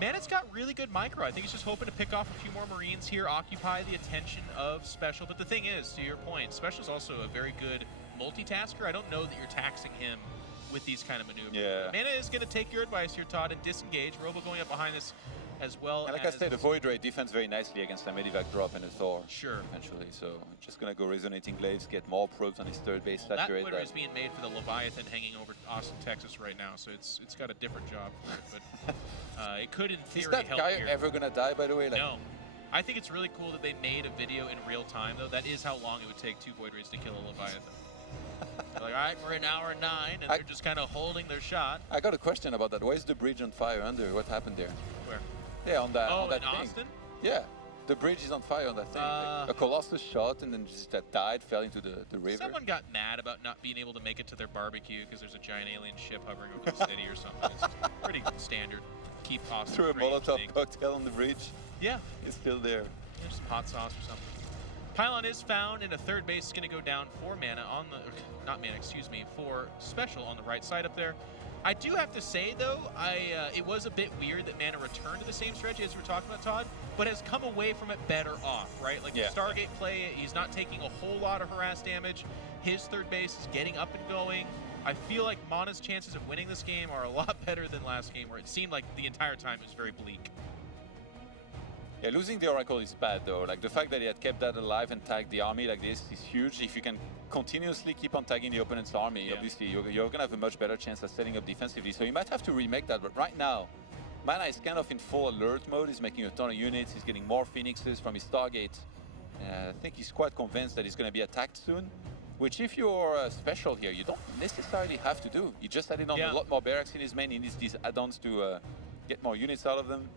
Mana's got really good micro. I think he's just hoping to pick off a few more Marines here, occupy the attention of Special. But the thing is, to your point, Special's also a very good multitasker. I don't know that you're taxing him with these kind of maneuvers. Yeah. Mana is going to take your advice here, Todd, and disengage. Robo going up behind this as well. And like I said, the Void Ray defends very nicely against a Medivac drop and a Thor. Sure. Eventually, so just going to go Resonating Glaives, get more probes on his third base, That saturate Twitter that. is being made for the Leviathan hanging over Austin, Texas right now, so it's got a different job for it, but it could, in Is theory, that help guy here. ever going to die, by the way? Like, No. I think it's really cool that they made a video in real time, though. That is how long it would take 2 Void Rays to kill a Leviathan. They're like, all right, we're in hour 9, and they're just kind of holding their shot. I got a question about that. Why is the bridge on fire under? What happened there? Where? Yeah, on that, Oh, on that in thing. Austin? Yeah, the bridge is on fire on that thing. A Colossus shot and then just that died, fell into the river. Someone got mad about not being able to make it to their barbecue because there's a giant alien ship hovering over the city or something. It's just pretty standard. Keep Austin Threw a strange Molotov thing. cocktail on the bridge. Yeah, It's still there. there's some hot sauce or something. Pylon is found, and a third base is going to go down for Mana on the, not Mana, excuse me, for Special on the right side up there. I do have to say, though, it was a bit weird that Mana returned to the same strategy as we were talking about, Todd, but has come away from it better off, right? Like Yeah. the Stargate play, he's not taking a whole lot of harass damage. His third base is getting up and going. I feel like Mana's chances of winning this game are a lot better than last game, where it seemed like the entire time it was very bleak. Yeah, losing the Oracle is bad though. Like the fact that he had kept that alive and tagged the army like this is huge. If you can continuously keep on tagging the opponent's army, Yeah. obviously you're gonna have a much better chance at setting up defensively. So you might have to remake that, but right now, Mana is kind of in full alert mode. He's making a ton of units. He's getting more Phoenixes from his Stargate. I think he's quite convinced that he's gonna be attacked soon. which if you're special here, you don't necessarily have to do. He just added on a lot more barracks in his main. He needs these add-ons to get more units out of them.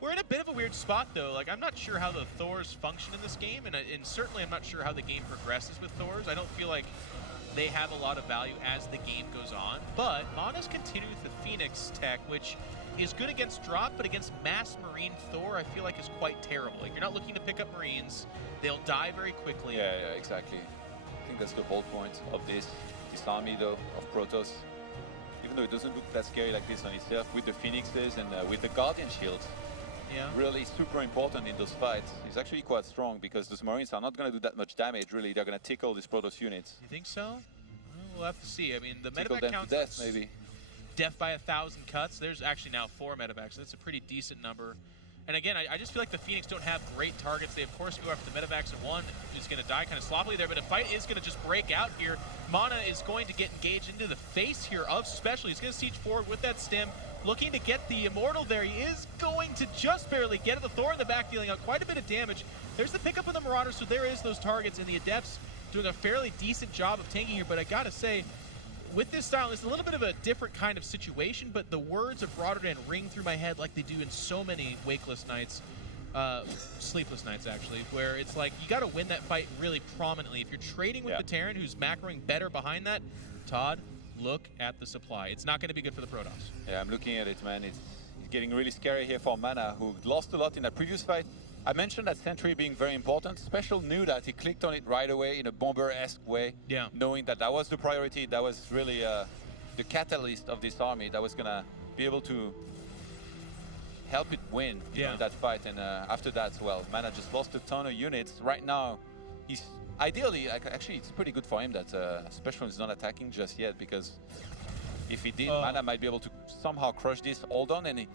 We're in a bit of a weird spot, though. Like, I'm not sure how the Thors function in this game, and certainly I'm not sure how the game progresses with Thors. I don't feel like they have a lot of value as the game goes on. But Mana's continuing with the Phoenix tech, which is good against drop, but against mass Marine Thor, I feel like is quite terrible. Like, you're not looking to pick up Marines. They'll die very quickly. Yeah, exactly. I think that's the bold point of this army, though, of Protoss. Even though it doesn't look that scary like this on itself, with the Phoenixes and with the Guardian shields, really super important in those fights. It's actually quite strong because those Marines are not going to do that much damage, really. They're going to tickle these Protoss units. You think so? Well, we'll have to see. I mean, the tickle medevac counts death, maybe. Death by 1,000 cuts. There's actually now 4 medevacs, so that's a pretty decent number. And again, I just feel like the Phoenix don't have great targets. They, of course, go after the medevacs, and one is going to die kind of sloppily there, but a fight is going to just break out here. Mana is going to get engaged into the face here of Special. He's going to siege forward with that stim, looking to get the Immortal there. He is going to just barely get it. The Thor in the back dealing out quite a bit of damage. There's the pickup of the Marauders, so there is those targets, and the Adepts doing a fairly decent job of tanking here, but I gotta say, with this style, it's a little bit of a different kind of situation, but the words of Rotterdam ring through my head like they do in so many wakeless nights, sleepless nights actually, where it's like you got to win that fight really prominently. If you're trading with the Terran, who's macroing better behind that, Todd, look at the supply. It's not going to be good for the Protoss. Yeah, I'm looking at it, man. It's getting really scary here for Mana, who lost a lot in that previous fight. I mentioned that Sentry being very important. Special knew that. He clicked on it right away in a Bomber-esque way, knowing that that was the priority. That was really the catalyst of this army that was going to be able to help it win in that fight. And after that, well, Mana just lost a ton of units. Right now, he's ideally, actually, it's pretty good for him that Special is not attacking just yet, because if he did, Mana might be able to somehow crush this, hold on, and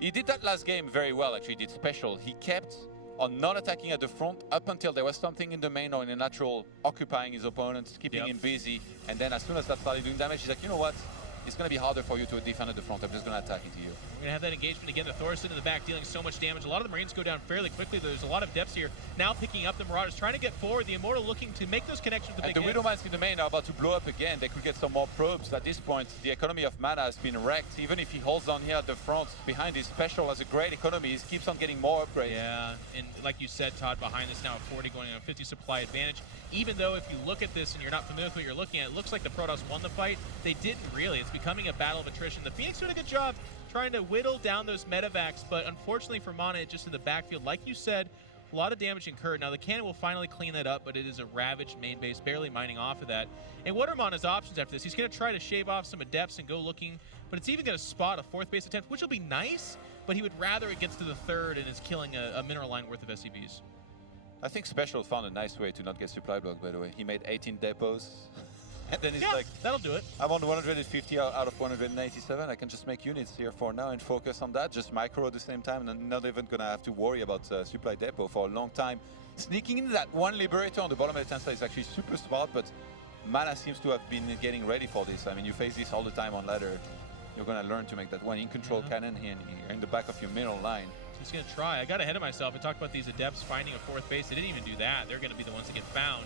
he did that last game very well, actually. He did Special. He kept on not attacking at the front up until there was something in the main or in a natural occupying his opponents, keeping him busy. And then as soon as that started doing damage, he's like, you know what? It's going to be harder for you to defend at the front. I'm just going to attack into you. We're going to have that engagement again. The Thorson in the back dealing so much damage. A lot of the Marines go down fairly quickly. There's a lot of depths here. Now picking up the Marauders, trying to get forward. The Immortal looking to make those connections with the big And the Widowmans in the main are about to blow up again. They could get some more probes. At this point, the economy of Mana has been wrecked. Even if he holds on here at the front, behind his Special has a great economy. He keeps on getting more upgrades. Yeah, and like you said, Todd, behind this now a 40 going on a 50 supply advantage. Even though if you look at this and you're not familiar with what you're looking at, it looks like the Protoss won the fight. They didn't really. It's becoming a battle of attrition. The Phoenix doing a good job trying to whittle down those medevacs, but unfortunately for Mana, it's just in the backfield. Like you said, a lot of damage incurred. Now the cannon will finally clean that up, but it is a ravaged main base, barely mining off of that. And what are Mana's options after this? He's going to try to shave off some Adepts and go looking, but it's even going to spot a fourth base attempt, which will be nice, but he would rather it gets to the third and is killing a mineral line worth of SCVs. I think Special found a nice way to not get supply blocked, by the way. He made 18 depots. And then he's like, that'll do it. I'm on 150 out of 197. I can just make units here for now and focus on that. Just micro at the same time, and I'm not even going to have to worry about supply depot for a long time. Sneaking in that one Liberator on the bottom of the Tensor is actually super smart, but Mana seems to have been getting ready for this. I mean, you face this all the time on ladder. You're going to learn to make that one in-control cannon here in the back of your middle line. He's going to try. I got ahead of myself. I talked about these Adepts finding a fourth base. They didn't even do that. They're going to be the ones that get found.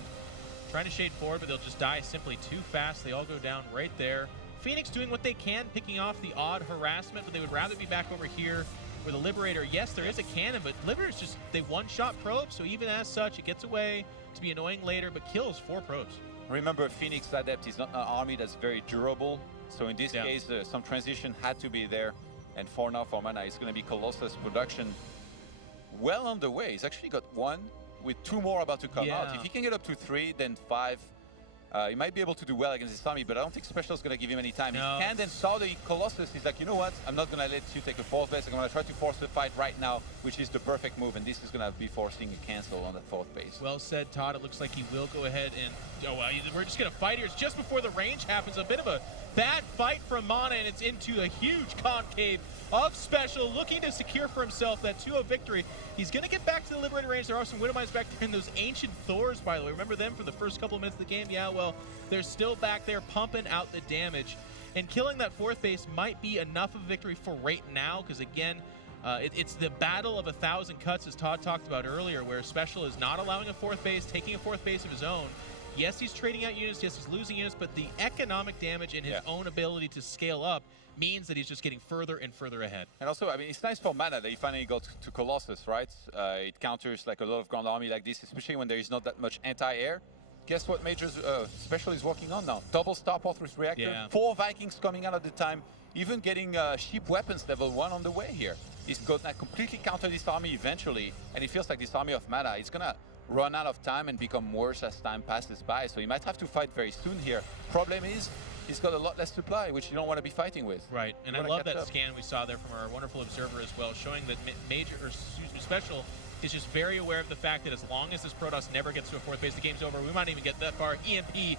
Trying to shade forward, but they'll just die simply too fast. They all go down right there. Phoenix doing what they can, picking off the odd harassment, but they would rather be back over here where the Liberator, yes, there is a cannon, but Liberator's just, they one-shot probe, so even as such, it gets away to be annoying later, but kills 4 probes. Remember, Phoenix Adept is not an army that's very durable, so in this case, some transition had to be there. And for now, for Mana, it's going to be Colossus production well on the way. He's actually got 1 with 2 more about to come out. If he can get up to 3, then 5, he might be able to do well against this army, but I don't think Special is going to give him any time. No. He can then saw the Colossus. He's like, you know what? I'm not going to let you take a 4th base. I'm going to try to force the fight right now, which is the perfect move, and this is going to be forcing a cancel on that 4th base. Well said, Todd. It looks like he will go ahead and... Oh, well, we're just going to fight here. It's just before the range happens. A bit of a bad fight from Mana, and it's into a huge concave of Special, looking to secure for himself that 2-0 victory. He's going to get back to the Liberator range. There are some Widowmines back there, and those ancient Thors, by the way. Remember them from the first couple of minutes of the game? Yeah, well, they're still back there pumping out the damage. And killing that 4th base might be enough of a victory for right now, because again, it's the battle of 1,000 cuts, as Todd talked about earlier, where Special is not allowing a 4th base, taking a 4th base of his own. Yes, he's trading out units. Yes, he's losing units. But the economic damage and his own ability to scale up means that he's just getting further and further ahead. And also, I mean, it's nice for Mana that he finally got to Colossus, right? It counters like a lot of Grand Army like this, especially when there is not that much anti-air. Guess what Major's Special is working on now? Double Starport with Reactor, 4 Vikings coming out at the time, even getting cheap weapons level 1 on the way here. He's going to completely counter this army eventually, and it feels like this army of Mana is going to run out of time and become worse as time passes by, so he might have to fight very soon here. Problem is, he's got a lot less supply, which you don't want to be fighting with. Right, and I love that scan we saw there from our wonderful observer as well, showing that Special is just very aware of the fact that as long as this Protoss never gets to a 4th base, the game's over. We might even get that far. EMP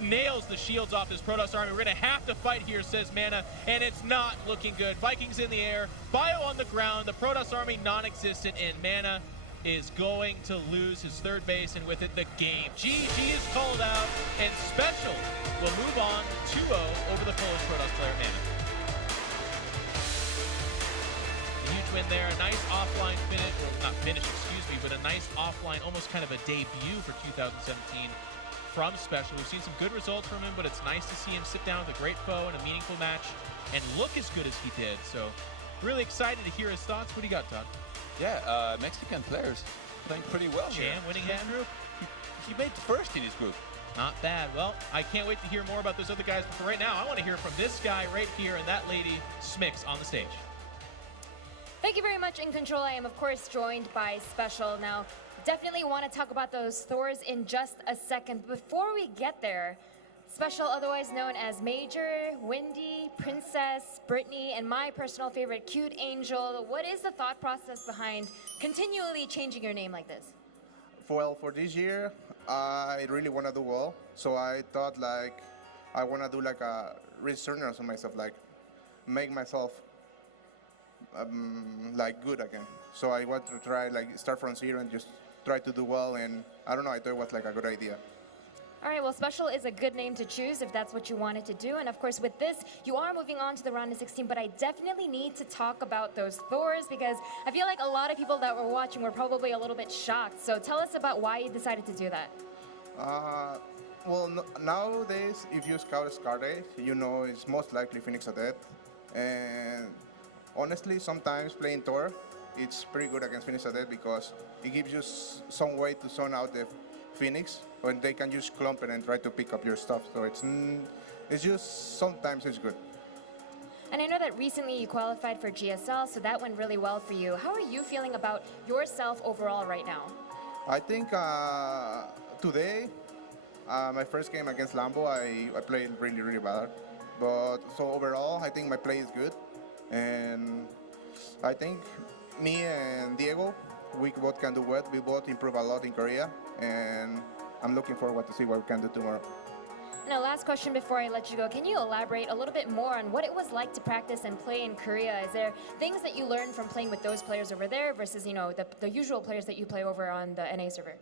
nails the shields off this Protoss army. We're going to have to fight here, says Mana, and it's not looking good. Vikings in the air, Bio on the ground, the Protoss army non-existent, and Mana is going to lose his 3rd base, and with it, the game. GG is called out, and Special will move on 2-0 over the Polish Protoss player, Mana. Huge win there, a nice offline finish, well, not finish, excuse me, but a nice offline, almost kind of a debut for 2017 from Special. We've seen some good results from him, but it's nice to see him sit down with a great foe in a meaningful match and look as good as he did. So really excited to hear his thoughts. What do you got, Todd? Yeah, Mexican players playing pretty well here. Jam winning his group. He made 1st in his group. Not bad. Well, I can't wait to hear more about those other guys, but for right now, I want to hear from this guy right here and that lady, Smix, on the stage. Thank you very much, In Control. I am, of course, joined by Special. Now, definitely want to talk about those Thors in just a second. Before we get there, Special, otherwise known as Major, Windy, Princess, Brittany, and my personal favorite, Cute Angel. What is the thought process behind continually changing your name like this? Well, for this year, I really want to do well. So I thought like, I want to do like a resurgence on myself, like make myself like good again. So I want to try like start from 0 and just try to do well. And I don't know, I thought it was like a good idea. All right, well, Special is a good name to choose if that's what you wanted to do. And of course, with this, you are moving on to the round of 16, but I definitely need to talk about those Thors because I feel like a lot of people that were watching were probably a little bit shocked. So tell us about why you decided to do that. Well, nowadays, if you scout Scarlet, you know it's most likely Phoenix Adept. And honestly, sometimes playing Thor, it's pretty good against Phoenix Adept because it gives you some way to zone out the Phoenix, when they can use clump and try to pick up your stuff. So it's just sometimes it's good. And I know that recently you qualified for GSL, so that went really well for you. How are you feeling about yourself overall right now? I think today, my first game against Lambo, I played really, really bad. But so overall, I think my play is good. And I think me and Diego, we both can do well. We both improve a lot in Korea. And I'm looking forward to see what we can do tomorrow. Now, last question before I let you go. Can you elaborate a little bit more on what it was like to practice and play in Korea? Is there things that you learned from playing with those players over there versus, you know, the usual players that you play over on the NA server?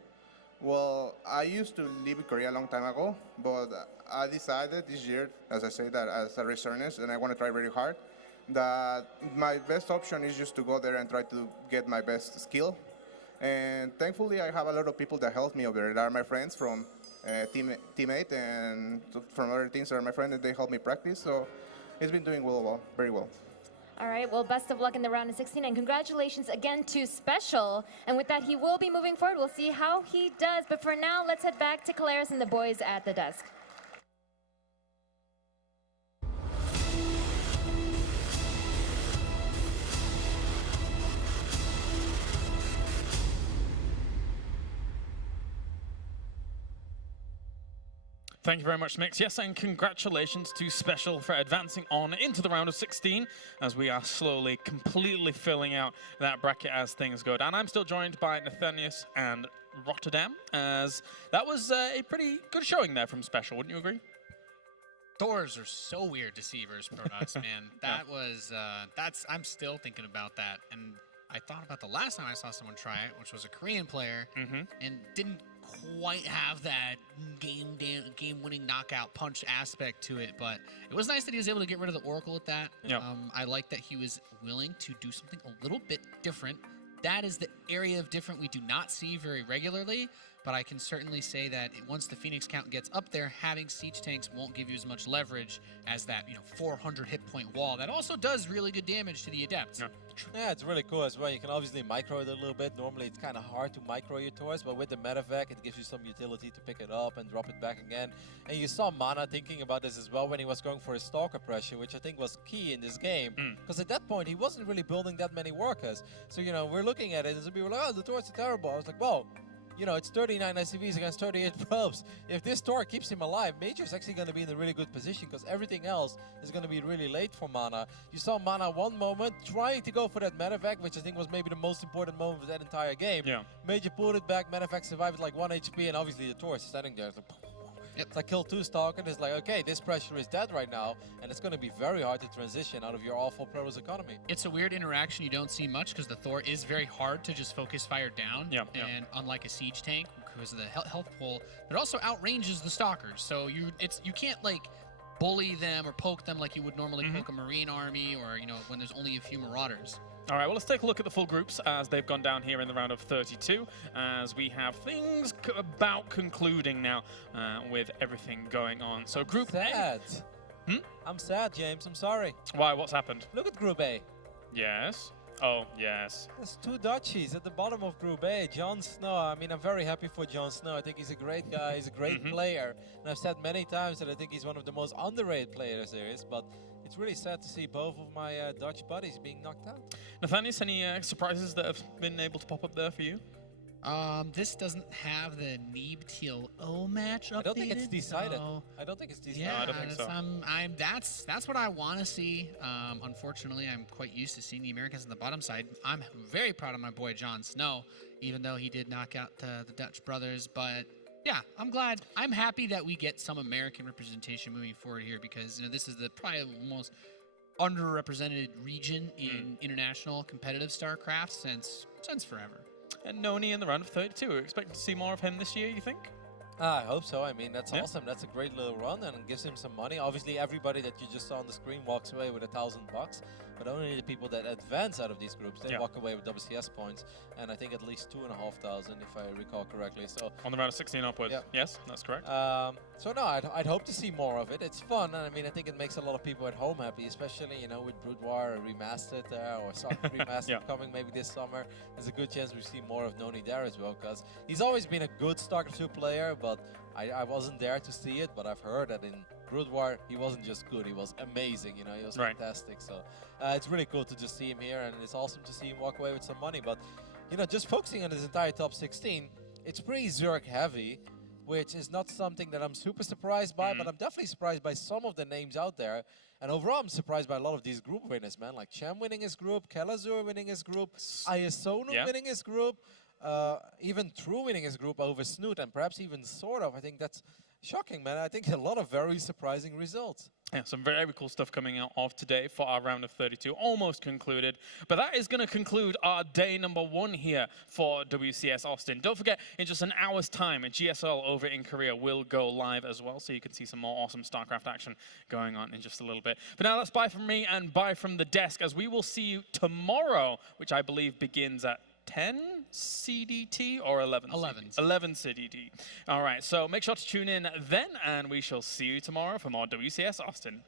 Well, I used to live in Korea a long time ago, but I decided this year, as I say that as a resurgence, and I want to try very hard, that my best option is just to go there and try to get my best skill. And thankfully, I have a lot of people that help me over there. They are my friends from teammate and from other teams that are my friends, and they help me practice. So it's been doing well, very well. All right, well, best of luck in the round of 16, and congratulations again to Special. And with that, he will be moving forward. We'll see how he does. But for now, let's head back to Caleres and the boys at the desk. Thank you very much, Mix. Yes, and congratulations to Special for advancing on into the round of 16 as we are slowly, completely filling out that bracket as things go down. I'm still joined by Nathanius and Rotterdam, as that was a pretty good showing there from Special, wouldn't you agree? Thors are so weird to see versus Protoss, man. That was, I'm still thinking about that. And I thought about the last time I saw someone try it, which was a Korean player, and didn't quite have that game-winning knockout punch aspect to it, but it was nice that he was able to get rid of the Oracle with that. I like that he was willing to do something a little bit different that is the area of different we do not see very regularly. But I can certainly say that once the Phoenix count gets up there, having siege tanks won't give you as much leverage as that 400 hit point wall. That also does really good damage to the Adepts. Yeah, it's really cool as well. You can obviously micro it a little bit. Normally, it's kind of hard to micro your toys, but with the medevac, it gives you some utility to pick it up and drop it back again. And you saw Mana thinking about this as well when he was going for his Stalker pressure, which I think was key in this game. Because at that point, he wasn't really building that many workers. So, we're looking at it, and some people are like, oh, the toys are terrible. I was like, well, it's 39 SCVs against 38 probes. If this Tor keeps him alive, Major's actually going to be in a really good position because everything else is going to be really late for Mana. You saw Mana one moment trying to go for that medevac, which I think was maybe the most important moment of that entire game. Yeah. Major pulled it back, medevac survived with like 1 HP, and obviously the Tor is standing there. It's like, it's like kill 2 Stalker, and it's like, okay, this pressure is dead right now, and it's going to be very hard to transition out of your awful Protoss economy. It's a weird interaction you don't see much because the Thor is very hard to just focus fire down. And unlike a siege tank, because of the health pool, it also outranges the Stalkers. So you can't like bully them or poke them like you would normally poke a Marine army or when there's only a few Marauders. All right, well, let's take a look at the full groups as they've gone down here in the round of 32, as we have things about concluding now with everything going on. So Group sad. A. I'm sad, James. I'm sorry. Why? What's happened? Look at Group A. Yes. Oh, yes. There's 2 Dutchies at the bottom of Group A. Jon Snow. I mean, I'm very happy for Jon Snow. I think he's a great guy. He's a great player. And I've said many times that I think he's one of the most underrated players there is. But it's really sad to see both of my Dutch buddies being knocked out. Nathanius, any surprises that have been able to pop up there for you? This doesn't have the Neeb TLO match updated. I don't think it's decided. So I don't think it's decided. yeah, No, I don't think so. that's what I want to see. Unfortunately, I'm quite used to seeing the Americans on the bottom side. I'm very proud of my boy Jon Snow, even though he did knock out the Dutch brothers. But yeah, I'm glad. I'm happy that we get some American representation moving forward here because this is probably the most underrepresented region in international competitive StarCraft since forever. And Noni in the round of 32. We're expecting to see more of him this year, you think? I hope so. I mean, that's awesome. That's a great little run and it gives him some money. Obviously, everybody that you just saw on the screen walks away with $1,000. But only the people that advance out of these groups, they walk away with WCS points. And I think at least 2,500, if I recall correctly. So on the round of 16 upwards. Yes, that's correct. So no, I'd hope to see more of it. It's fun, and I mean, I think it makes a lot of people at home happy, especially with Brood War remastered or Soccer remastered coming maybe this summer. There's a good chance we see more of Noni there as well, because he's always been a good StarCraft 2 player, but I wasn't there to see it, but I've heard that in Brood War, he wasn't just good, he was amazing, he was fantastic. So it's really cool to just see him here, and it's awesome to see him walk away with some money. But, just focusing on his entire top 16, it's pretty Zerg heavy, which is not something that I'm super surprised by, but I'm definitely surprised by some of the names out there. And overall, I'm surprised by a lot of these group winners, man. Like Cham winning his group, Kelazur winning his group, Iasonu winning his group, even True winning his group over Snoot, and perhaps even Sort of. I think that's shocking, man. I think a lot of very surprising results. Yeah, some very cool stuff coming out of today for our round of 32, almost concluded. But that is going to conclude our day number 1 here for WCS Austin. Don't forget, in just an hour's time, a GSL over in Korea will go live as well, so you can see some more awesome StarCraft action going on in just a little bit. But now let's bye from me and bye from the desk, as we will see you tomorrow, which I believe begins at 10 CDT or 11? 11 CDT. All right, so make sure to tune in then, and we shall see you tomorrow for more WCS Austin.